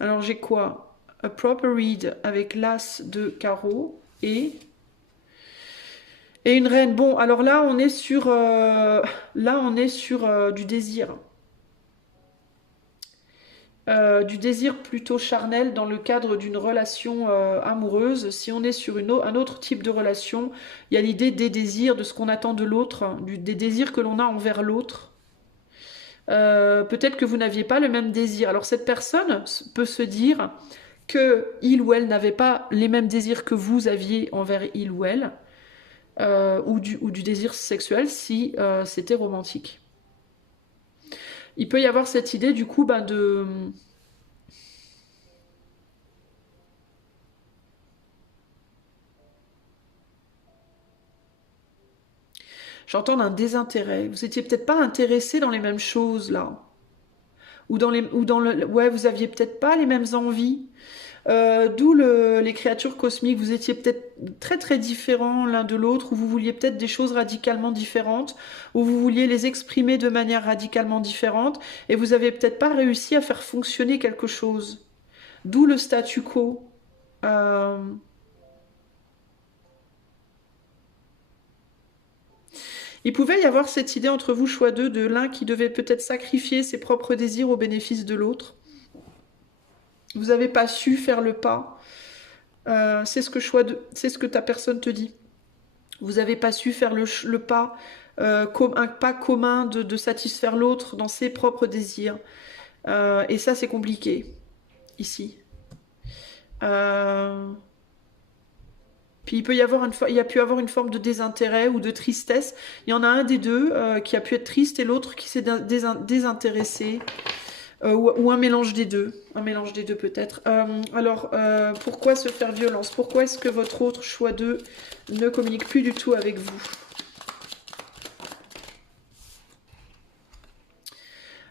Alors j'ai quoi? A Proper Read avec l'As de carreau et une reine. Bon, alors là on est sur du désir. Du désir plutôt charnel dans le cadre d'une relation amoureuse. Si on est sur un autre type de relation, il y a l'idée des désirs, de ce qu'on attend de l'autre, hein, des désirs que l'on a envers l'autre. Peut-être que vous n'aviez pas le même désir. Alors cette personne peut se dire que il ou elle n'avait pas les mêmes désirs que vous aviez envers il ou elle, ou du désir sexuel si c'était romantique. Il peut y avoir cette idée du coup ben, de... J'entends un désintérêt. Vous étiez peut-être pas intéressé dans les mêmes choses là. Ouais, vous aviez peut-être pas les mêmes envies. D'où les créatures cosmiques. Vous étiez peut-être très très différents l'un de l'autre, ou vous vouliez peut-être des choses radicalement différentes, ou vous vouliez les exprimer de manière radicalement différente, et vous avez peut-être pas réussi à faire fonctionner quelque chose. D'où le statu quo. Euh, Il pouvait y avoir cette idée entre vous, choix d'eux, de l'un qui devait peut-être sacrifier ses propres désirs au bénéfice de l'autre. Vous n'avez pas su faire le pas. C'est c'est ce que ta personne te dit. Vous n'avez pas su faire le pas, un pas commun de satisfaire l'autre dans ses propres désirs. Et ça, c'est compliqué, ici. Puis il a pu avoir une forme de désintérêt ou de tristesse. Il y en a un des deux qui a pu être triste et l'autre qui s'est désintéressé. Ou un mélange des deux peut-être. Pourquoi se faire violence? Pourquoi est-ce que votre autre choix 2 ne communique plus du tout avec vous?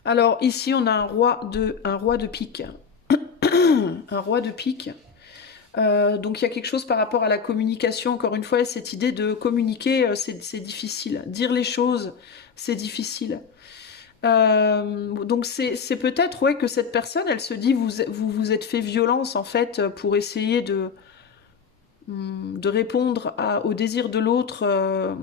Alors ici on a un roi de pique. Un roi de pique. Donc il y a quelque chose par rapport à la communication, encore une fois, cette idée de communiquer, c'est difficile. Dire les choses, c'est difficile. Donc c'est peut-être ouais, que cette personne, elle se dit, vous vous êtes fait violence en fait pour essayer de répondre au désir de l'autre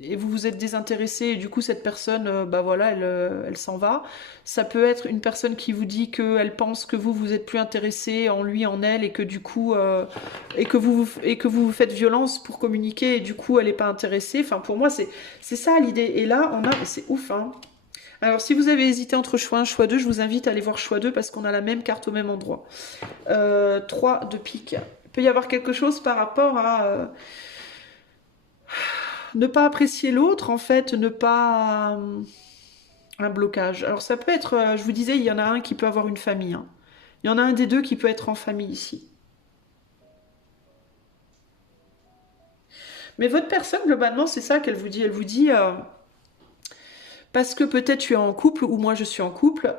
et vous vous êtes désintéressé et du coup cette personne, bah voilà, elle s'en va. Ça peut être une personne qui vous dit qu'elle pense que vous êtes plus intéressé en lui, en elle et que du coup, et que vous vous faites violence pour communiquer et du coup elle n'est pas intéressée. Enfin pour moi c'est ça l'idée. Et là on a, c'est ouf hein. Alors, si vous avez hésité entre choix 1 choix 2, je vous invite à aller voir choix 2 parce qu'on a la même carte au même endroit. 3 de pique. Il peut y avoir quelque chose par rapport à ne pas apprécier l'autre, en fait, ne pas... un blocage. Alors, ça peut être, je vous disais, il y en a un qui peut avoir une famille. Hein. Il y en a un des deux qui peut être en famille ici. Mais votre personne, globalement, c'est ça qu'elle vous dit. Elle vous dit... parce que peut-être tu es en couple ou moi je suis en couple,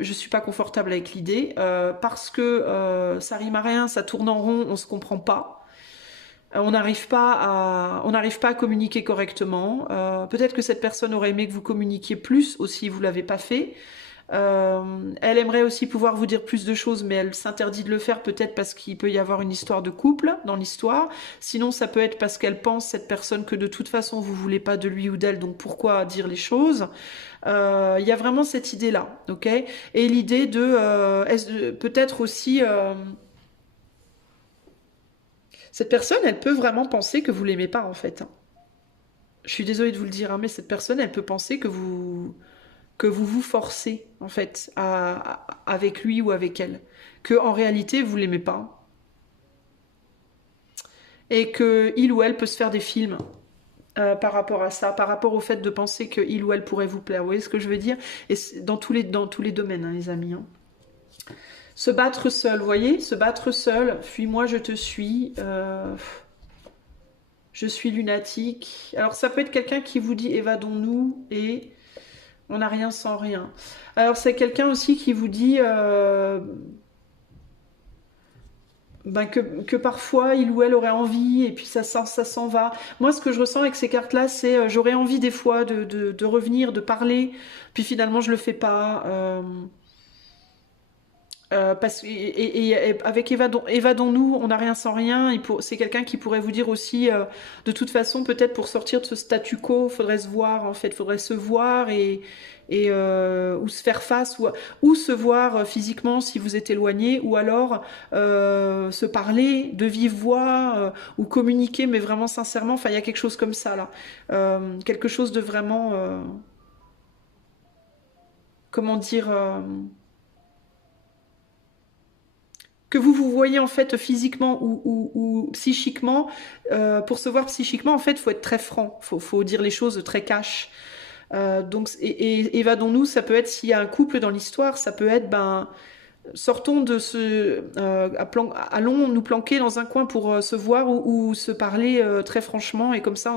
je suis pas confortable avec l'idée, parce que ça rime à rien, ça tourne en rond, on se comprend pas, on n'arrive pas à communiquer correctement. Peut-être que cette personne aurait aimé que vous communiquiez plus aussi, vous l'avez pas fait. Elle aimerait aussi pouvoir vous dire plus de choses, mais elle s'interdit de le faire peut-être parce qu'il peut y avoir une histoire de couple dans l'histoire. Sinon, ça peut être parce qu'elle pense, cette personne, que de toute façon, vous voulez pas de lui ou d'elle, donc pourquoi dire les choses. Il y a vraiment cette idée-là, ok. Et l'idée peut-être aussi... cette personne, elle peut vraiment penser que vous l'aimez pas, en fait. Hein. Je suis désolée de vous le dire, hein, mais cette personne, elle peut penser que vous vous forcez en fait avec lui ou avec elle, que en réalité vous l'aimez pas et que il ou elle peut se faire des films par rapport à ça, par rapport au fait de penser que il ou elle pourrait vous plaire. Vous voyez ce que je veux dire? Et dans tous les domaines, hein, les amis. Hein. Se battre seul, vous voyez? Se battre seul. Fuis-moi, je te suis. Je suis lunatique. Alors ça peut être quelqu'un qui vous dit évadons-nous et on n'a rien sans rien. Alors c'est quelqu'un aussi qui vous dit que parfois il ou elle aurait envie et puis ça s'en va. Moi ce que je ressens avec ces cartes-là, c'est j'aurais envie des fois de revenir, de parler, puis finalement je le fais pas. Et avec évadons-nous, on n'a rien sans rien. C'est quelqu'un qui pourrait vous dire aussi, de toute façon, peut-être pour sortir de ce statu quo, faudrait se voir en fait, faudrait se voir ou se faire face ou se voir physiquement si vous êtes éloigné, ou alors se parler de vive voix ou communiquer, mais vraiment sincèrement. Enfin, il y a quelque chose comme ça là, quelque chose de vraiment, comment dire. Que vous voyez en fait physiquement ou psychiquement, pour se voir psychiquement, en fait, il faut être très franc, faut dire les choses très cash. Donc, évadons-nous, ça peut être, s'il y a un couple dans l'histoire, ça peut être, ben, sortons de allons nous planquer dans un coin pour se voir ou se parler très franchement, et comme ça,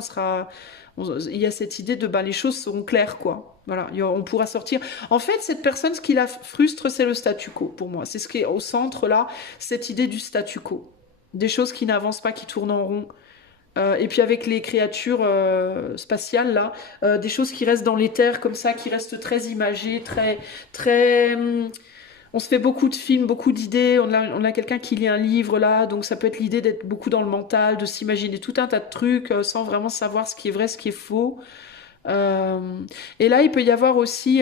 il y a cette idée de, ben, les choses seront claires, quoi. Voilà, on pourra sortir. En fait, cette personne, ce qui la frustre, c'est le statu quo, pour moi. C'est ce qui est au centre, là, cette idée du statu quo. Des choses qui n'avancent pas, qui tournent en rond. Et puis avec les créatures spatiales, là, des choses qui restent dans l'éther, comme ça, qui restent très imagées, très... On se fait beaucoup de films, beaucoup d'idées. On a quelqu'un qui lit un livre, là, donc ça peut être l'idée d'être beaucoup dans le mental, de s'imaginer tout un tas de trucs sans vraiment savoir ce qui est vrai, ce qui est faux. Et là, il peut y avoir aussi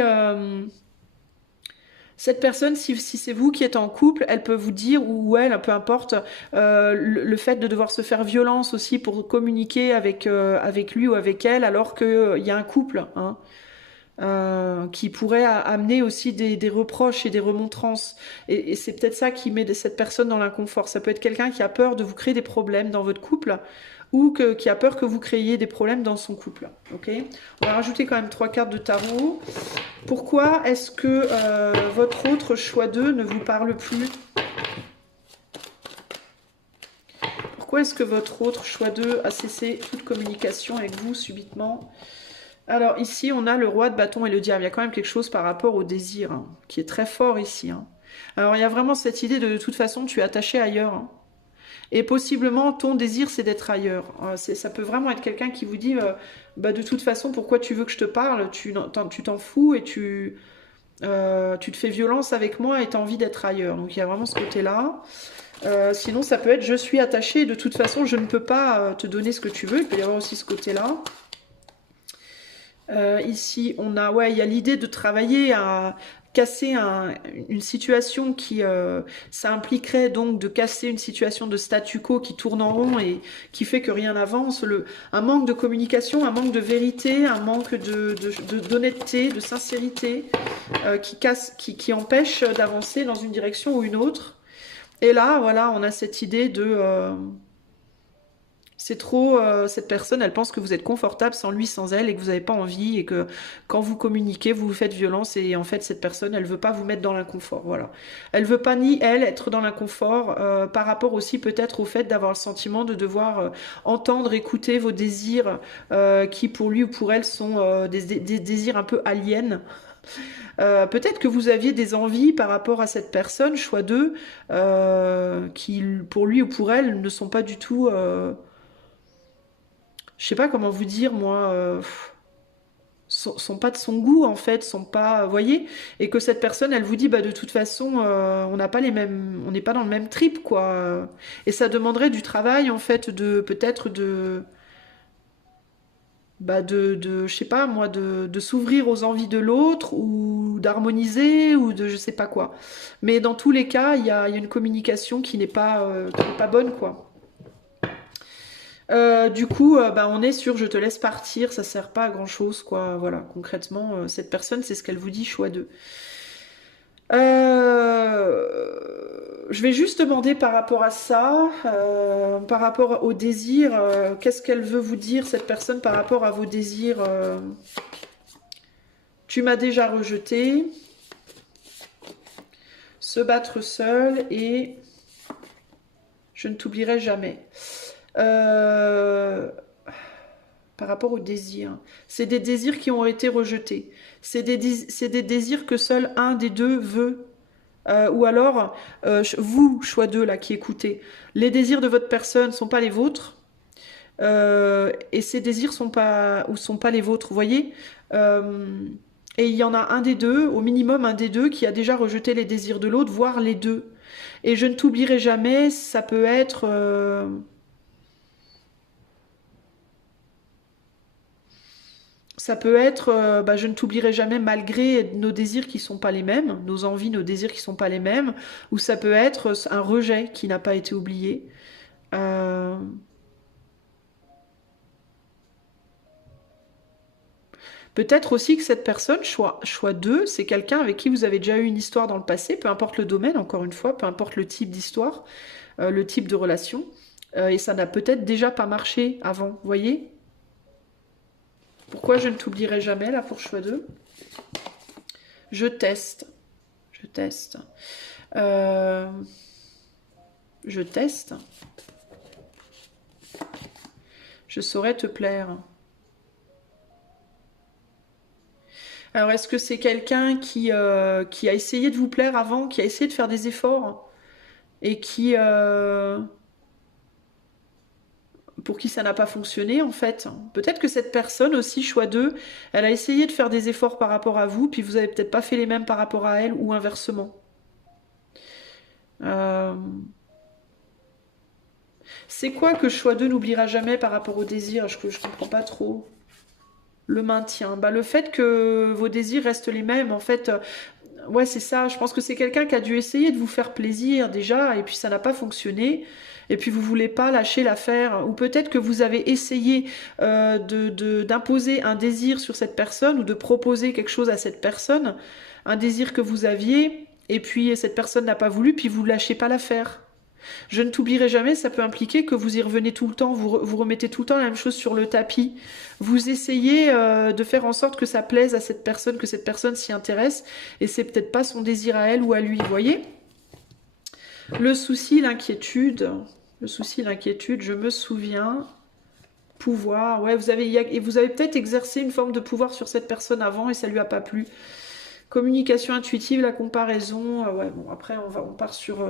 cette personne, si c'est vous qui êtes en couple, elle peut vous dire, ou elle, peu importe, le fait de devoir se faire violence aussi pour communiquer avec lui ou avec elle, alors qu'il y a un couple, hein, qui pourrait amener aussi des reproches et des remontrances. Et c'est peut-être ça qui met cette personne dans l'inconfort. Ça peut être quelqu'un qui a peur de vous créer des problèmes dans votre couple, ou qui a peur que vous créiez des problèmes dans son couple. Ok, on va rajouter quand même 3 cartes de tarot. Pourquoi est-ce que votre autre choix 2 ne vous parle plus? Pourquoi est-ce que votre autre choix 2 a cessé toute communication avec vous subitement? Alors ici, on a le roi de bâton et le diable. Il y a quand même quelque chose par rapport au désir, hein, qui est très fort ici. Hein. Alors il y a vraiment cette idée de toute façon, tu es attaché ailleurs. Hein. Et possiblement, ton désir, c'est d'être ailleurs. Ça peut vraiment être quelqu'un qui vous dit, bah, de toute façon, pourquoi tu veux que je te parle? Tu t'en fous et tu te fais violence avec moi et tu as envie d'être ailleurs. Donc il y a vraiment ce côté-là. Sinon, ça peut être, je suis attachée, de toute façon, je ne peux pas te donner ce que tu veux. Il peut y avoir aussi ce côté-là. Ici, ouais, il y a l'idée de travailler à casser une situation qui, ça impliquerait donc de casser une situation de statu quo qui tourne en rond et qui fait que rien n'avance. Un manque de communication, un manque de vérité, un manque d'honnêteté, de sincérité qui empêche d'avancer dans une direction ou une autre. Et là, voilà, on a cette idée de... c'est trop, cette personne, elle pense que vous êtes confortable sans lui, sans elle, et que vous n'avez pas envie, et que quand vous communiquez, vous vous faites violence, et en fait, cette personne, elle veut pas vous mettre dans l'inconfort, voilà. Elle veut pas, ni elle, être dans l'inconfort, par rapport aussi peut-être au fait d'avoir le sentiment de devoir entendre, écouter vos désirs, qui pour lui ou pour elle sont des désirs un peu aliens. Peut-être que vous aviez des envies par rapport à cette personne, choix 2, qui pour lui ou pour elle ne sont pas du tout... je sais pas comment vous dire, moi, sont pas de son goût en fait, sont pas, vous voyez, et que cette personne, elle vous dit, bah de toute façon, on n'a pas les mêmes, on n'est pas dans le même trip, quoi. Et ça demanderait du travail en fait, de peut-être je sais pas moi, de s'ouvrir aux envies de l'autre ou d'harmoniser ou de je sais pas quoi. Mais dans tous les cas, il y a une communication qui n'est pas bonne, quoi. Du coup, bah, on est sur je te laisse partir, ça sert pas à grand chose, quoi. Voilà, concrètement, cette personne, c'est ce qu'elle vous dit, choix 2. Je vais juste demander par rapport à ça, par rapport au désir, qu'est-ce qu'elle veut vous dire, cette personne, par rapport à vos désirs. Tu m'as déjà rejeté, se battre seul et je ne t'oublierai jamais. Par rapport aux désirs. C'est des désirs qui ont été rejetés. C'est des désirs que seul un des deux veut. Ou alors, vous, choix 2, là, qui écoutez, les désirs de votre personne ne sont pas les vôtres. Et ces désirs sont pas les vôtres, vous voyez. Et il y en a un des deux, au minimum un des deux, qui a déjà rejeté les désirs de l'autre, voire les deux. Et je ne t'oublierai jamais, ça peut être... ça peut être, bah, je ne t'oublierai jamais malgré nos désirs qui sont pas les mêmes, nos envies, nos désirs qui sont pas les mêmes, ou ça peut être un rejet qui n'a pas été oublié. Euh, Peut-être aussi que cette personne, choix 2, c'est quelqu'un avec qui vous avez déjà eu une histoire dans le passé, peu importe le domaine, encore une fois, peu importe le type d'histoire, le type de relation, et ça n'a peut-être déjà pas marché avant, vous voyez? Pourquoi je ne t'oublierai jamais, là, pour choix 2? Je teste. Je teste. Euh, je teste. Je saurais te plaire. Alors, est-ce que c'est quelqu'un qui a essayé de vous plaire avant, qui a essayé de faire des efforts et pour qui ça n'a pas fonctionné en fait? Peut-être que cette personne aussi, choix 2, elle a essayé de faire des efforts par rapport à vous, puis vous avez peut-être pas fait les mêmes par rapport à elle ou inversement. Euh, C'est quoi que choix 2 n'oubliera jamais par rapport au désir? Je comprends pas trop. Le maintien. Bah, le fait que vos désirs restent les mêmes, en fait, ouais, c'est ça. Je pense que c'est quelqu'un qui a dû essayer de vous faire plaisir déjà, et puis ça n'a pas fonctionné. Et puis vous voulez pas lâcher l'affaire. Ou peut-être que vous avez essayé d'imposer un désir sur cette personne ou de proposer quelque chose à cette personne, un désir que vous aviez, et puis cette personne n'a pas voulu, puis vous lâchez pas l'affaire. Je ne t'oublierai jamais, ça peut impliquer que vous y revenez tout le temps, vous remettez tout le temps la même chose sur le tapis. Vous essayez de faire en sorte que ça plaise à cette personne, que cette personne s'y intéresse, et c'est peut-être pas son désir à elle ou à lui, vous voyez? Le souci, l'inquiétude, je me souviens, pouvoir, ouais, vous avez peut-être exercé une forme de pouvoir sur cette personne avant et ça lui a pas plu. Communication intuitive, la comparaison, ouais, bon, après on part sur,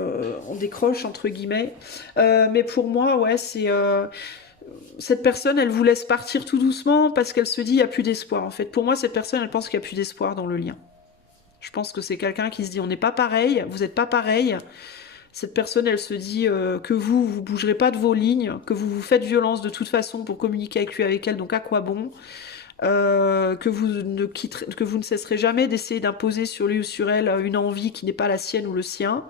on décroche entre guillemets. Mais pour moi, ouais, c'est cette personne, elle vous laisse partir tout doucement parce qu'elle se dit il n'y a plus d'espoir. En fait, pour moi, cette personne, elle pense qu'il n'y a plus d'espoir dans le lien. Je pense que c'est quelqu'un qui se dit on n'est pas pareil, vous n'êtes pas pareil. Cette personne, elle se dit que vous bougerez pas de vos lignes, que vous vous faites violence de toute façon pour communiquer avec lui, avec elle, donc à quoi bon? Que vous ne cesserez jamais d'essayer d'imposer sur lui ou sur elle une envie qui n'est pas la sienne ou le sien,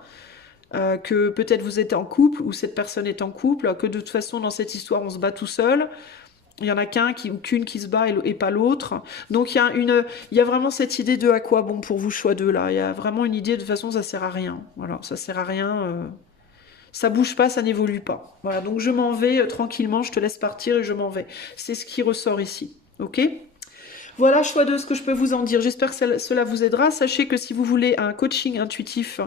que peut-être vous êtes en couple ou cette personne est en couple, que de toute façon dans cette histoire on se bat tout seul, il y en a qu'un ou qu'une qui se bat et pas l'autre, donc il y a vraiment cette idée de à quoi bon pour vous choix deux là, il y a vraiment une idée de toute façon ça sert à rien, voilà, ça sert à rien, ça bouge pas, ça n'évolue pas, voilà, donc je m'en vais tranquillement, je te laisse partir et je m'en vais, c'est ce qui ressort ici. Ok, voilà, choix de ce que je peux vous en dire. J'espère que cela vous aidera. Sachez que si vous voulez un coaching intuitif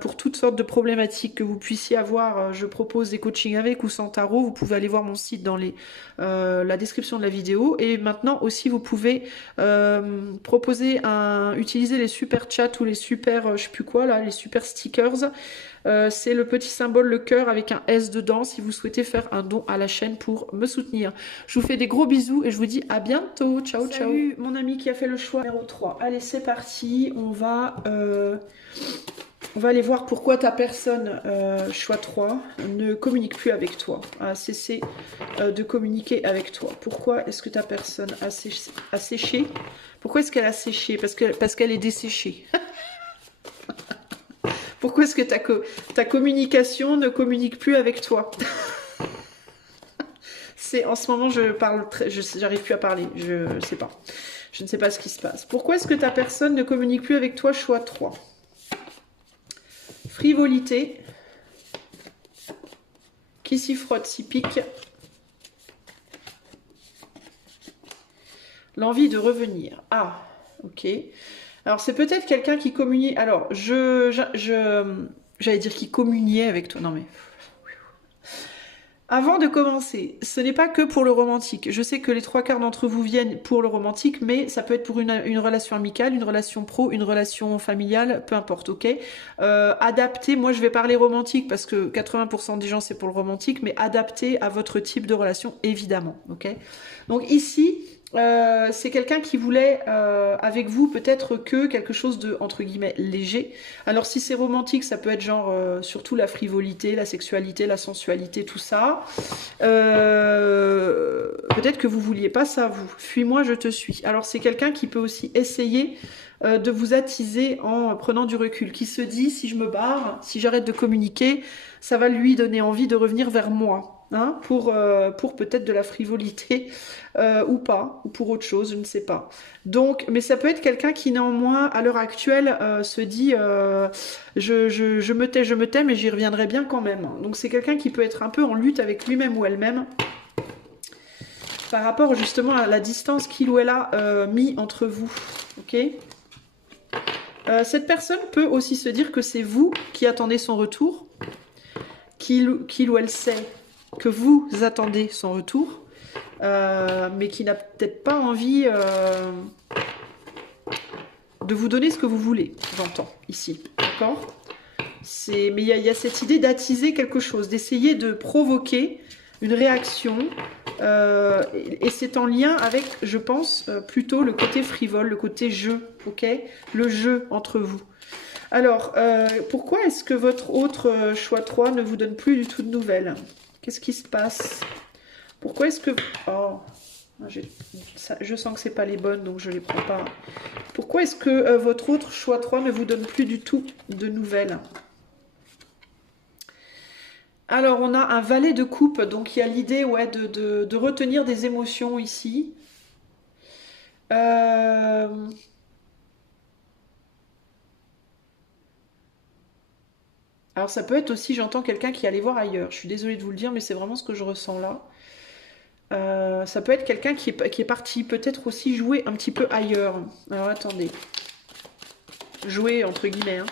pour toutes sortes de problématiques que vous puissiez avoir, je propose des coachings avec ou sans tarot. Vous pouvez aller voir mon site dans la description de la vidéo. Et maintenant aussi, vous pouvez utiliser les super chats ou les super, je sais plus quoi là, les super stickers. C'est le petit symbole, le cœur avec un S dedans si vous souhaitez faire un don à la chaîne pour me soutenir. Je vous fais des gros bisous et je vous dis à bientôt. Ciao, ciao. Salut mon ami qui a fait le choix numéro 3. Allez, c'est parti. On va aller voir pourquoi ta personne, choix 3, ne communique plus avec toi, a cessé de communiquer avec toi. Pourquoi est-ce que ta personne a séché? Pourquoi est-ce qu'elle a séché? Parce qu'elle est desséchée. Pourquoi est-ce que ta communication ne communique plus avec toi? En ce moment, j'arrive plus à parler, je sais pas. Je ne sais pas ce qui se passe. Pourquoi est-ce que ta personne ne communique plus avec toi? Choix 3. Frivolité. Qui s'y frotte, s'y pique. L'envie de revenir. Ah, ok. Alors, c'est peut-être quelqu'un qui communie. Alors, j'allais dire qui communiait avec toi. Non, mais... Avant de commencer, ce n'est pas que pour le romantique. Je sais que les 3/4 d'entre vous viennent pour le romantique, mais ça peut être pour une relation amicale, une relation pro, une relation familiale, peu importe, ok. Adapté, moi je vais parler romantique parce que 80% des gens c'est pour le romantique, mais adapté à votre type de relation, évidemment, ok. Donc ici... c'est quelqu'un qui voulait avec vous peut-être que quelque chose de entre guillemets léger. Alors si c'est romantique, ça peut être genre surtout la frivolité, la sexualité, la sensualité, tout ça. Peut-être que vous vouliez pas ça, vous. Fuis-moi, je te suis. Alors c'est quelqu'un qui peut aussi essayer de vous attiser en prenant du recul, qui se dit si je me barre, si j'arrête de communiquer, ça va lui donner envie de revenir vers moi. Hein, pour peut-être de la frivolité ou pas, ou pour autre chose, je ne sais pas. Donc, mais ça peut être quelqu'un qui néanmoins, à l'heure actuelle, se dit je me tais, mais j'y reviendrai bien quand même. Donc c'est quelqu'un qui peut être un peu en lutte avec lui-même ou elle-même par rapport justement à la distance qu'il ou elle a mis entre vous. Ok. Cette personne peut aussi se dire que c'est vous qui attendez son retour, qu'il ou elle sait que vous attendez son retour, mais qui n'a peut-être pas envie de vous donner ce que vous voulez, j'entends, ici, d'accord? Mais il y a cette idée d'attiser quelque chose, d'essayer de provoquer une réaction, et c'est en lien avec, je pense, plutôt le côté frivole, le côté jeu, ok? Le jeu entre vous. Alors, pourquoi est-ce que votre autre choix 3 ne vous donne plus du tout de nouvelles? Qu'est-ce qui se passe? Pourquoi est-ce que... Oh, je sens que c'est pas les bonnes, donc je les prends pas. Pourquoi est-ce que votre autre choix 3 ne vous donne plus du tout de nouvelles? Alors, on a un valet de coupe, donc il y a l'idée ouais, de retenir des émotions ici. Alors ça peut être aussi, j'entends quelqu'un qui allait voir ailleurs. Je suis désolée de vous le dire, mais c'est vraiment ce que je ressens là. Ça peut être quelqu'un qui est parti peut-être aussi jouer un petit peu ailleurs. Alors attendez. Jouer entre guillemets. Hein.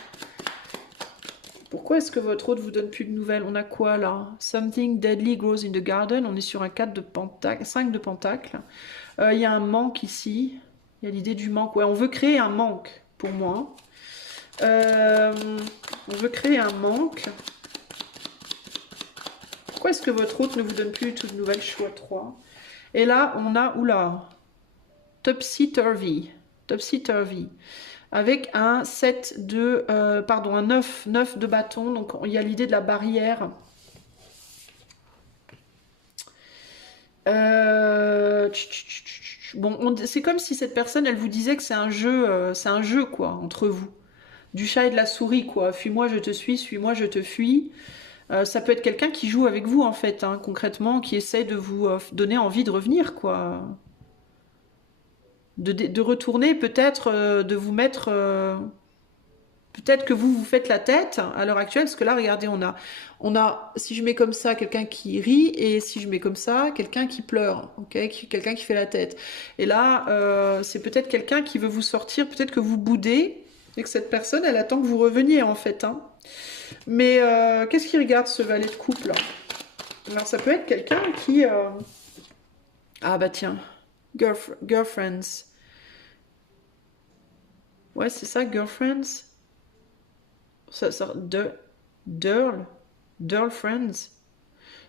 Pourquoi est-ce que votre autre vous donne plus de nouvelles? On a quoi là? Something deadly grows in the garden. On est sur un 4 de pentacle, 5 de pentacle. Il y a un manque ici. Il y a l'idée du manque. Ouais, on veut créer un manque pour moi. On veut créer un manque. Pourquoi est-ce que votre hôte ne vous donne plus tout de nouvelles choix 3? Et là, on a, oula, topsy-turvy. Topsy-turvy. Avec un 7 de, pardon, un 9 de bâton. Donc, il y a l'idée de la barrière. Bon, c'est comme si cette personne, elle vous disait que c'est un jeu quoi, entre vous. Du chat et de la souris, quoi. Fuis-moi, je te suis-moi, je te fuis. Ça peut être quelqu'un qui joue avec vous, en fait, hein, concrètement, qui essaie de vous donner envie de revenir, quoi. De retourner, peut-être, de vous mettre... peut-être que vous faites la tête à l'heure actuelle, parce que là, regardez, on a, si je mets comme ça, quelqu'un qui rit, et si je mets comme ça, quelqu'un qui pleure, ok, quelqu'un qui fait la tête. Et là, c'est peut-être quelqu'un qui veut vous sortir, peut-être que vous boudez, et que cette personne, elle attend que vous reveniez, en fait, hein. Mais qu'est-ce qu'il regarde, ce valet de coupe, là? Alors, ça peut être quelqu'un qui... Ah, bah tiens, girlfriends. Ouais, c'est ça, girlfriends. Dirl Friends.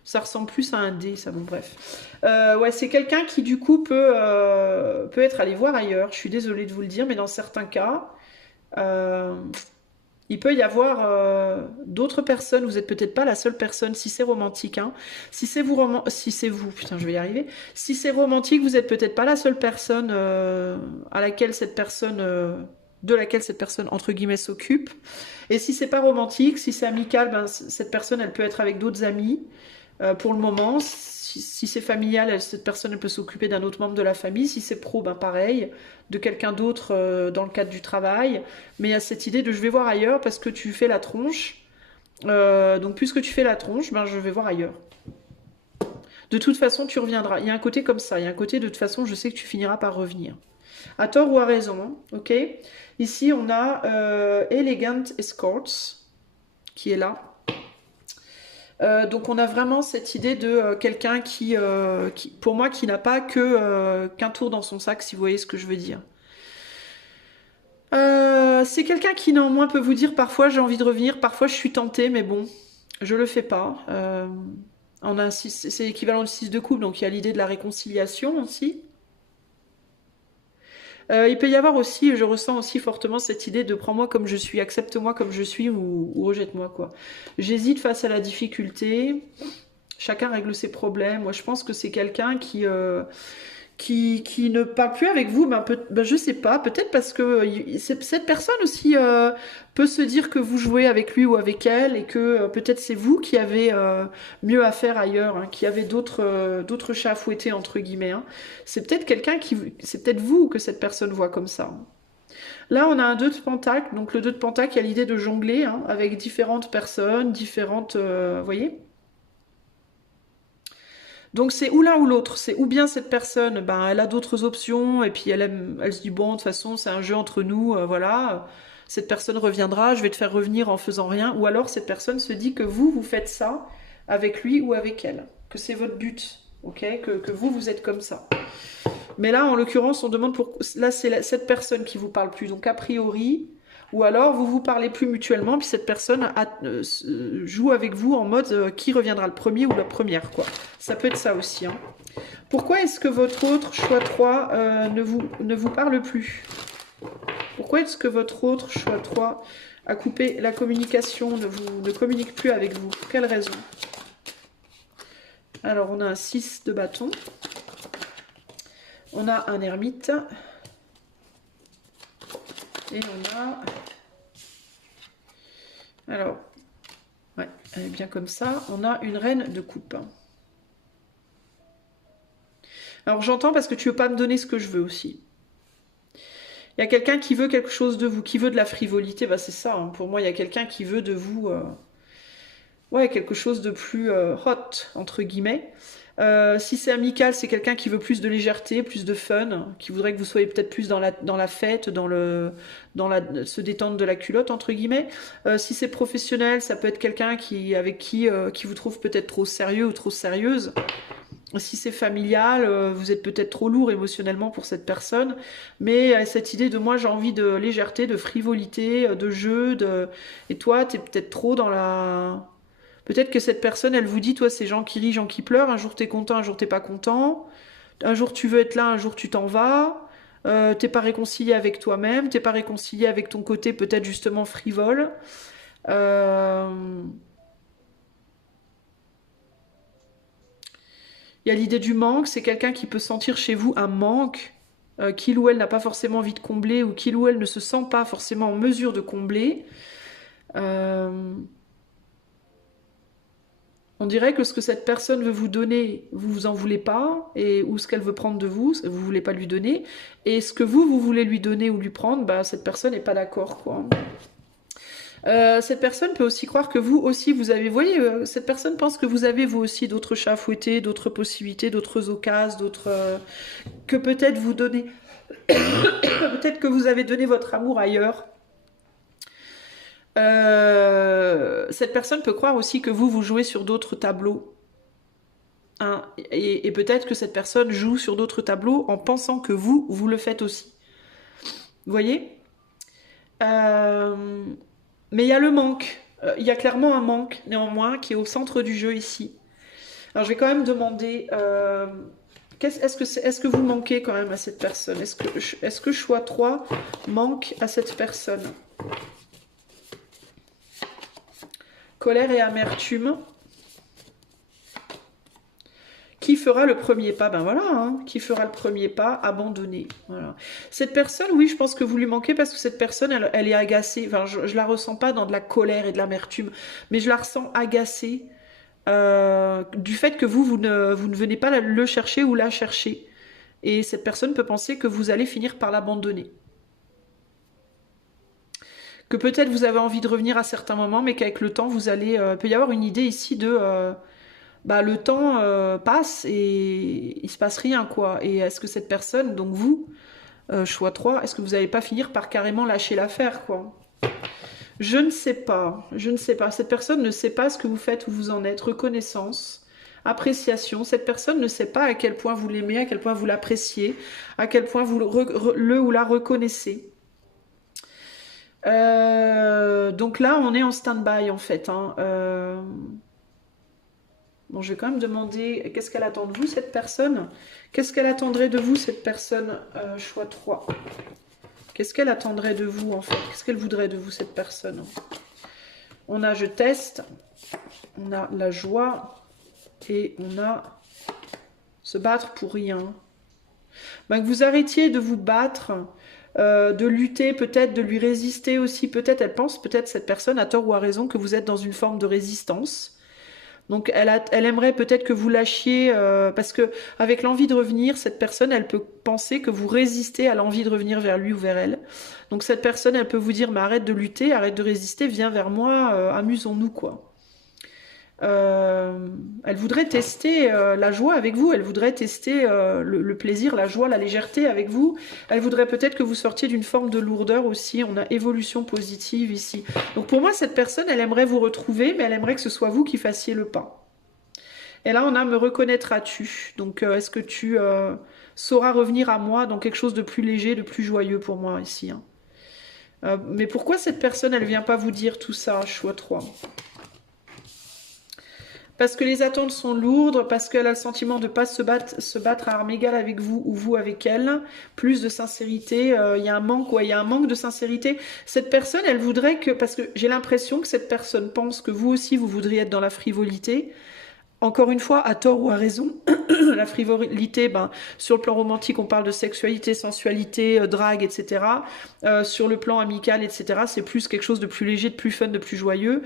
Ça ressemble plus à un dé, ça, bon, bref. Ouais, c'est quelqu'un qui, du coup, peut être allé voir ailleurs. Je suis désolée de vous le dire, mais dans certains cas, il peut y avoir d'autres personnes. Vous n'êtes peut-être pas la seule personne, si c'est romantique. Hein. Si c'est vous, putain, je vais y arriver. Si c'est romantique, vous n'êtes peut-être pas la seule personne à laquelle cette personne... de laquelle cette personne, entre guillemets, s'occupe. Et si c'est pas romantique, si c'est amical, ben, cette personne, elle peut être avec d'autres amis pour le moment. Si c'est familial, cette personne, elle peut s'occuper d'un autre membre de la famille. Si c'est pro, ben pareil, de quelqu'un d'autre dans le cadre du travail. Mais il y a cette idée de je vais voir ailleurs parce que tu fais la tronche. Donc puisque tu fais la tronche, ben, je vais voir ailleurs. De toute façon, tu reviendras. Il y a un côté comme ça. Il y a un côté de toute façon, je sais que tu finiras par revenir. À tort ou à raison, hein, ok. Ici, on a Elegant Escorts, qui est là. Donc, on a vraiment cette idée de quelqu'un qui, pour moi, qui n'a pas qu'un tour dans son sac, si vous voyez ce que je veux dire. C'est quelqu'un qui, néanmoins, peut vous dire parfois, j'ai envie de revenir, parfois, je suis tentée, mais bon, je le fais pas. On a c'est l'équivalent de 6 de coupe, donc il y a l'idée de la réconciliation aussi. Il peut y avoir aussi, je ressens aussi fortement cette idée de prends-moi comme je suis, accepte-moi comme je suis ou rejette-moi, quoi. J'hésite face à la difficulté, chacun règle ses problèmes. Moi, je pense que c'est quelqu'un qui ne parle plus avec vous, je sais pas, peut-être parce que cette personne aussi peut se dire que vous jouez avec lui ou avec elle et que peut-être c'est vous qui avez mieux à faire ailleurs, hein, qui avez d'autres chats à fouetter entre guillemets. Hein. C'est peut-être c'est peut-être vous que cette personne voit comme ça. Hein. Là, on a un 2 de pentacle, donc le 2 de pentacle, il y a l'idée de jongler hein, avec différentes personnes, différentes, vous voyez. Donc c'est ou l'un ou l'autre, c'est ou bien cette personne, ben, elle a d'autres options et puis elle se dit bon de toute façon c'est un jeu entre nous, voilà, cette personne reviendra, je vais te faire revenir en faisant rien, ou alors cette personne se dit que vous faites ça avec lui ou avec elle, que c'est votre but, ok, que vous êtes comme ça. Mais là en l'occurrence on demande pour, là c'est cette personne qui vous parle plus, donc a priori... Ou alors, vous vous parlez plus mutuellement, puis cette personne joue avec vous en mode qui reviendra le premier ou la première, quoi. Ça peut être ça aussi. Hein. Pourquoi est-ce que votre autre choix 3 ne vous parle plus? Pourquoi est-ce que votre autre choix 3 a coupé la communication, ne communique plus avec vous? Pour quelle raison? Alors, on a un 6 de bâton. On a un ermite. Et on a... Alors, ouais, elle est bien comme ça. On a une reine de coupe. Alors, j'entends parce que tu veux pas me donner ce que je veux aussi. Il y a quelqu'un qui veut quelque chose de vous, qui veut de la frivolité. Bah, c'est ça, hein. Pour moi, il y a quelqu'un qui veut de vous... ouais, quelque chose de plus hot, entre guillemets. Si c'est amical, c'est quelqu'un qui veut plus de légèreté, plus de fun, qui voudrait que vous soyez peut-être plus dans la fête, se détendre de la culotte, entre guillemets. Si c'est professionnel, ça peut être quelqu'un avec qui vous trouve peut-être trop sérieux ou trop sérieuse. Si c'est familial, vous êtes peut-être trop lourd émotionnellement pour cette personne, mais cette idée de moi j'ai envie de légèreté, de frivolité, de jeu, et toi t'es peut-être trop dans la... Peut-être que cette personne elle vous dit, toi c'est gens qui rient, gens qui pleurent, un jour t'es content, un jour t'es pas content, un jour tu veux être là, un jour tu t'en vas, t'es pas réconcilié avec toi-même, t'es pas réconcilié avec ton côté peut-être justement frivole. Euh, Il y a l'idée du manque, c'est quelqu'un qui peut sentir chez vous un manque qu'il ou elle n'a pas forcément envie de combler ou qu'il ou elle ne se sent pas forcément en mesure de combler. Euh, on dirait que ce que cette personne veut vous donner, vous vous en voulez pas, ou ce qu'elle veut prendre de vous, vous voulez pas lui donner, et ce que vous voulez lui donner ou lui prendre, bah, cette personne n'est pas d'accord, quoi. Cette personne peut aussi croire que vous aussi vous avez, vous voyez, cette personne pense que vous avez vous aussi d'autres chats à fouetter, d'autres possibilités, d'autres occasions, d'autres que peut-être vous donnez, peut-être que vous avez donné votre amour ailleurs. Cette personne peut croire aussi que vous jouez sur d'autres tableaux. Hein, et peut-être que cette personne joue sur d'autres tableaux en pensant que vous le faites aussi. Vous voyez Mais il y a le manque. Il y a clairement un manque, néanmoins, qui est au centre du jeu ici. Alors je vais quand même demander... est-ce que vous manquez quand même à cette personne? Est-ce que choix 3 manque à cette personne? Colère et amertume. Qui fera le premier pas? Ben voilà, hein, qui fera le premier pas? Abandonner. Voilà. Cette personne, oui, je pense que vous lui manquez parce que cette personne, elle est agacée. Enfin, je la ressens pas dans de la colère et de l'amertume, mais je la ressens agacée du fait que vous ne venez pas le chercher ou la chercher. Et cette personne peut penser que vous allez finir par l'abandonner. Que peut-être vous avez envie de revenir à certains moments, mais qu'avec le temps, vous allez... peut y avoir une idée ici de... bah, le temps passe et il se passe rien, quoi. Et est-ce que cette personne, donc vous, choix 3, est-ce que vous n'allez pas finir par carrément lâcher l'affaire, quoi? Je ne sais pas, je ne sais pas. Cette personne ne sait pas ce que vous faites, où vous en êtes. Reconnaissance, appréciation. Cette personne ne sait pas à quel point vous l'aimez, à quel point vous l'appréciez, à quel point vous le ou la reconnaissez. Donc là, on est en stand-by, en fait, hein. Bon, je vais quand même demander, qu'est-ce qu'elle attend de vous, cette personne? Qu'est-ce qu'elle attendrait de vous, cette personne? Choix 3. Qu'est-ce qu'elle attendrait de vous, en fait? Qu'est-ce qu'elle voudrait de vous, cette personne? On a je teste, on a la joie, et on a se battre pour rien. Ben, que vous arrêtiez de vous battre, de lutter, peut-être de lui résister aussi. Peut-être, elle pense, peut-être cette personne, à tort ou à raison, que vous êtes dans une forme de résistance. Donc elle aimerait peut-être que vous lâchiez, parce que avec l'envie de revenir, cette personne, elle peut penser que vous résistez à l'envie de revenir vers lui ou vers elle. Donc cette personne, elle peut vous dire, mais arrête de lutter, arrête de résister, viens vers moi, amusons-nous, quoi. Elle voudrait tester la joie avec vous, elle voudrait tester le plaisir, la joie, la légèreté avec vous. Elle voudrait peut-être que vous sortiez d'une forme de lourdeur aussi. On a évolution positive ici. Donc pour moi, cette personne, elle aimerait vous retrouver, mais elle aimerait que ce soit vous qui fassiez le pas. Et là, on a me reconnaîtras-tu. Donc est-ce que tu sauras revenir à moi dans quelque chose de plus léger, de plus joyeux pour moi ici, hein. Mais pourquoi cette personne, elle vient pas vous dire tout ça, choix 3? Parce que les attentes sont lourdes, parce qu'elle a le sentiment de ne pas se battre à armes égales avec vous ou vous avec elle. Plus de sincérité, il y a un manque, ouais, il y a un manque de sincérité. Cette personne, elle voudrait que, parce que j'ai l'impression que cette personne pense que vous aussi, vous voudriez être dans la frivolité. Encore une fois, à tort ou à raison, la frivolité, ben, sur le plan romantique, on parle de sexualité, sensualité, drague, etc. Sur le plan amical, etc., c'est plus quelque chose de plus léger, de plus fun, de plus joyeux.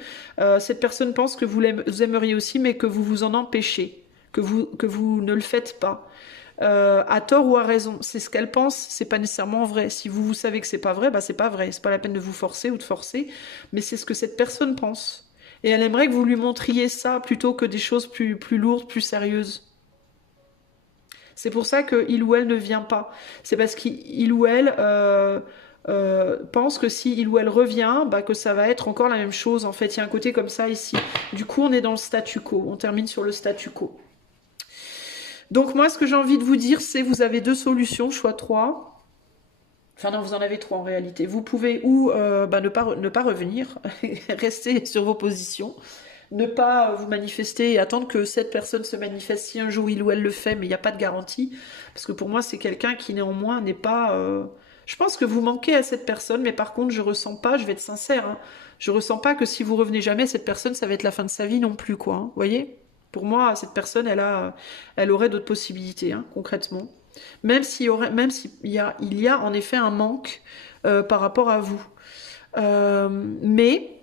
Cette personne pense que vous aimeriez aussi, mais que vous vous en empêchez, que vous ne le faites pas. À tort ou à raison, c'est ce qu'elle pense, c'est pas nécessairement vrai. Si vous savez que c'est pas vrai, bah c'est pas vrai. C'est pas la peine de vous forcer ou de forcer, mais c'est ce que cette personne pense. Et elle aimerait que vous lui montriez ça plutôt que des choses plus lourdes, plus sérieuses. C'est pour ça qu'il ou elle ne vient pas. C'est parce qu'il ou elle pense que si il ou elle revient, bah, que ça va être encore la même chose. En fait, il y a un côté comme ça ici. Du coup, on est dans le statu quo. On termine sur le statu quo. Donc moi, ce que j'ai envie de vous dire, c'est vous avez 2 solutions, choix 3. Enfin non, vous en avez 3 en réalité. Vous pouvez ou ne pas revenir, rester sur vos positions, ne pas vous manifester et attendre que cette personne se manifeste si un jour il ou elle le fait, mais il n'y a pas de garantie. Parce que pour moi, c'est quelqu'un qui néanmoins n'est pas... Je pense que vous manquez à cette personne, mais par contre, je ressens pas, je vais être sincère, hein, je ressens pas que si vous revenez jamais, cette personne, ça va être la fin de sa vie non plus, quoi. Vous voyez? Pour moi, cette personne, elle aurait d'autres possibilités, hein, concrètement. Même s'il y a en effet un manque par rapport à vous. Mais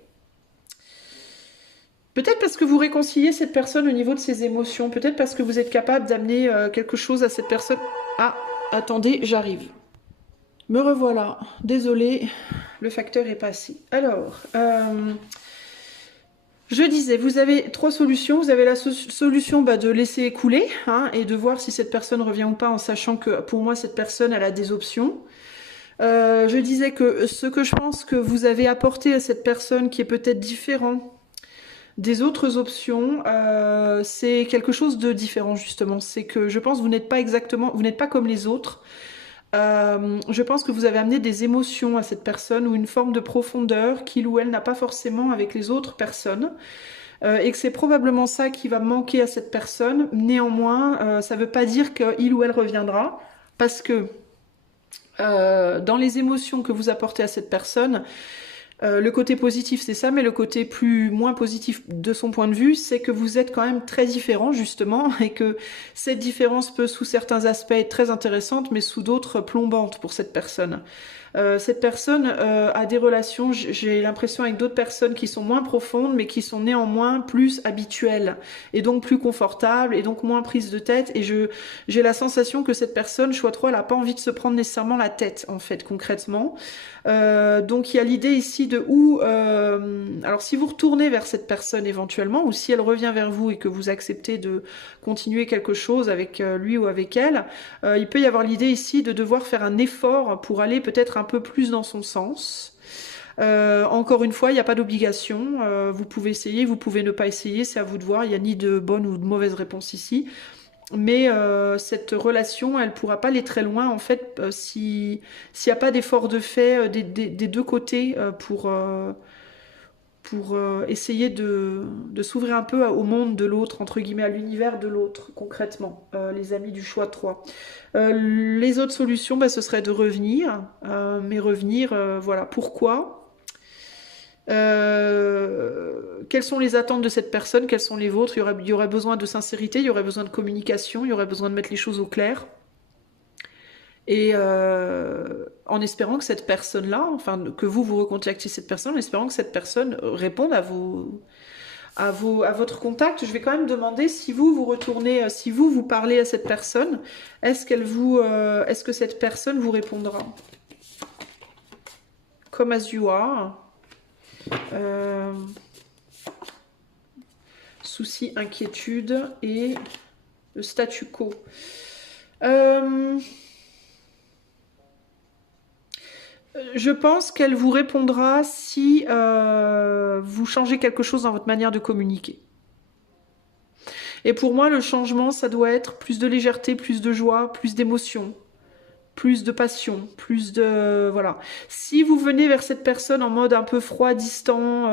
peut-être parce que vous réconciliez cette personne au niveau de ses émotions, peut-être parce que vous êtes capable d'amener quelque chose à cette personne. Ah, attendez, j'arrive. Me revoilà. Désolée, le facteur est passé. Alors, je disais, vous avez 3 solutions. Vous avez la solution de laisser couler hein, et de voir si cette personne revient ou pas en sachant que pour moi, cette personne, elle a des options. Je disais que ce que je pense que vous avez apporté à cette personne qui est peut-être différent des autres options, c'est quelque chose de différent justement. C'est que je pense que vous n'êtes pas comme les autres. Je pense que vous avez amené des émotions à cette personne ou une forme de profondeur qu'il ou elle n'a pas forcément avec les autres personnes. Et que c'est probablement ça qui va manquer à cette personne. Néanmoins, ça ne veut pas dire qu'il ou elle reviendra parce que dans les émotions que vous apportez à cette personne, le côté positif c'est ça, mais le côté moins positif de son point de vue, c'est que vous êtes quand même très différents justement, et que cette différence peut sous certains aspects être très intéressante, mais sous d'autres plombante pour cette personne. Cette personne a des relations, j'ai l'impression, avec d'autres personnes qui sont moins profondes, mais qui sont néanmoins plus habituelles, et donc plus confortables, et donc moins prises de tête, et j'ai la sensation que cette personne, choix 3, elle n'a pas envie de se prendre nécessairement la tête, en fait, concrètement. Donc il y a l'idée ici de alors si vous retournez vers cette personne éventuellement, ou si elle revient vers vous et que vous acceptez de continuer quelque chose avec lui ou avec elle, il peut y avoir l'idée ici de devoir faire un effort pour aller peut-être un peu plus dans son sens. Encore une fois, il n'y a pas d'obligation. Vous pouvez essayer, vous pouvez ne pas essayer, c'est à vous de voir. Il n'y a ni de bonne ou de mauvaise réponse ici. Mais cette relation, elle ne pourra pas aller très loin, en fait, s'il n'y a pas d'effort de fait des deux côtés pour essayer de s'ouvrir un peu au monde de l'autre, entre guillemets, à l'univers de l'autre, concrètement, les amis du choix 3. Les autres solutions, ce serait de revenir, mais revenir, voilà, pourquoi quelles sont les attentes de cette personne, quelles sont les vôtres, il y aurait besoin de sincérité, il y aurait besoin de communication, il y aurait besoin de mettre les choses au clair. Et en espérant que cette personne-là, enfin que vous recontactiez cette personne, en espérant que cette personne réponde à votre contact. Je vais quand même demander si vous retournez, si vous parlez à cette personne, est-ce que cette personne vous répondra? Come as you are. Soucis, inquiétude et le statu quo. Je pense qu'elle vous répondra si vous changez quelque chose dans votre manière de communiquer. Et pour moi, le changement, ça doit être plus de légèreté, plus de joie, plus d'émotion, plus de passion, plus de... Voilà. Si vous venez vers cette personne en mode un peu froid, distant,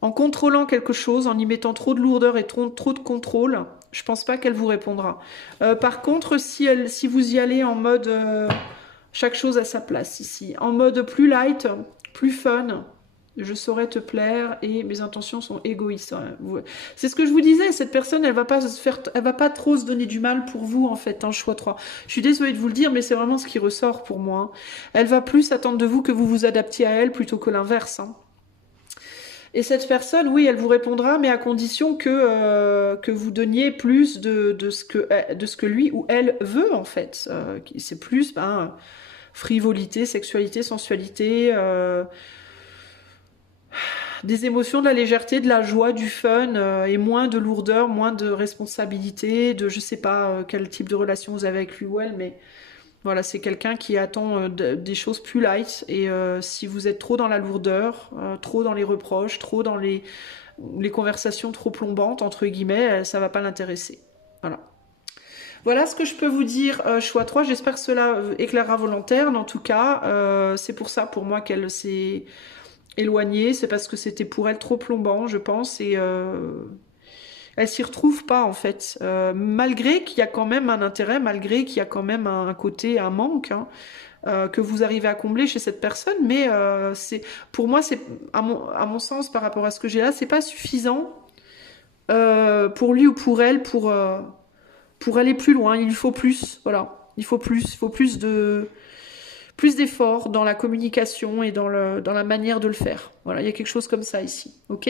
en contrôlant quelque chose, en y mettant trop de lourdeur et trop de contrôle, je pense pas qu'elle vous répondra. Par contre, si vous y allez en mode... chaque chose à sa place ici. En mode plus light, plus fun, je saurais te plaire et mes intentions sont égoïstes. C'est ce que je vous disais, cette personne, elle va pas trop se donner du mal pour vous en fait, choix 3. Je suis désolée de vous le dire, mais c'est vraiment ce qui ressort pour moi. Elle va plus attendre de vous que vous vous adaptiez à elle plutôt que l'inverse. Et cette personne, oui, elle vous répondra, mais à condition que vous donniez plus de ce que lui ou elle veut, en fait. C'est plus frivolité, sexualité, sensualité, des émotions, de la légèreté, de la joie, du fun, et moins de lourdeur, moins de responsabilité, de je sais pas quel type de relation vous avez avec lui ou elle, mais... Voilà, c'est quelqu'un qui attend des choses plus light, et si vous êtes trop dans la lourdeur, trop dans les reproches, trop dans les... les conversations trop plombantes, entre guillemets, ça va pas l'intéresser. Voilà. Voilà ce que je peux vous dire, choix 3. J'espère que cela éclairera vos lanternes. En tout cas, c'est pour ça, pour moi, qu'elle s'est éloignée. C'est parce que c'était pour elle trop plombant, je pense. Et elle s'y retrouve pas, en fait. Malgré qu'il y a quand même un intérêt, malgré qu'il y a quand même un côté, un manque, hein, que vous arrivez à combler chez cette personne. Mais pour moi, c'est à mon sens, par rapport à ce que j'ai là, c'est pas suffisant pour lui ou pour elle, pour aller plus loin. Il lui faut plus, voilà. Il faut plus d'efforts dans la communication et dans la manière de le faire. Voilà, il y a quelque chose comme ça ici, ok?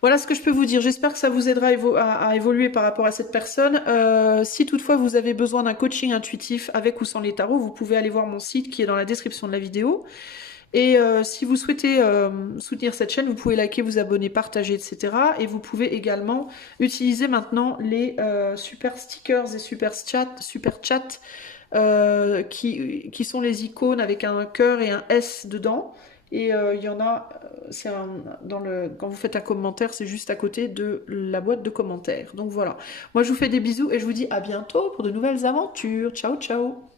Voilà ce que je peux vous dire. J'espère que ça vous aidera à évoluer par rapport à cette personne. Si toutefois vous avez besoin d'un coaching intuitif avec ou sans les tarots, vous pouvez aller voir mon site qui est dans la description de la vidéo. Et si vous souhaitez soutenir cette chaîne, vous pouvez liker, vous abonner, partager, etc. Et vous pouvez également utiliser maintenant les super stickers et super chats qui sont les icônes avec un cœur et un S dedans. Et il y en a, quand vous faites un commentaire, c'est juste à côté de la boîte de commentaires. Donc voilà. Moi, je vous fais des bisous et je vous dis à bientôt pour de nouvelles aventures. Ciao, ciao!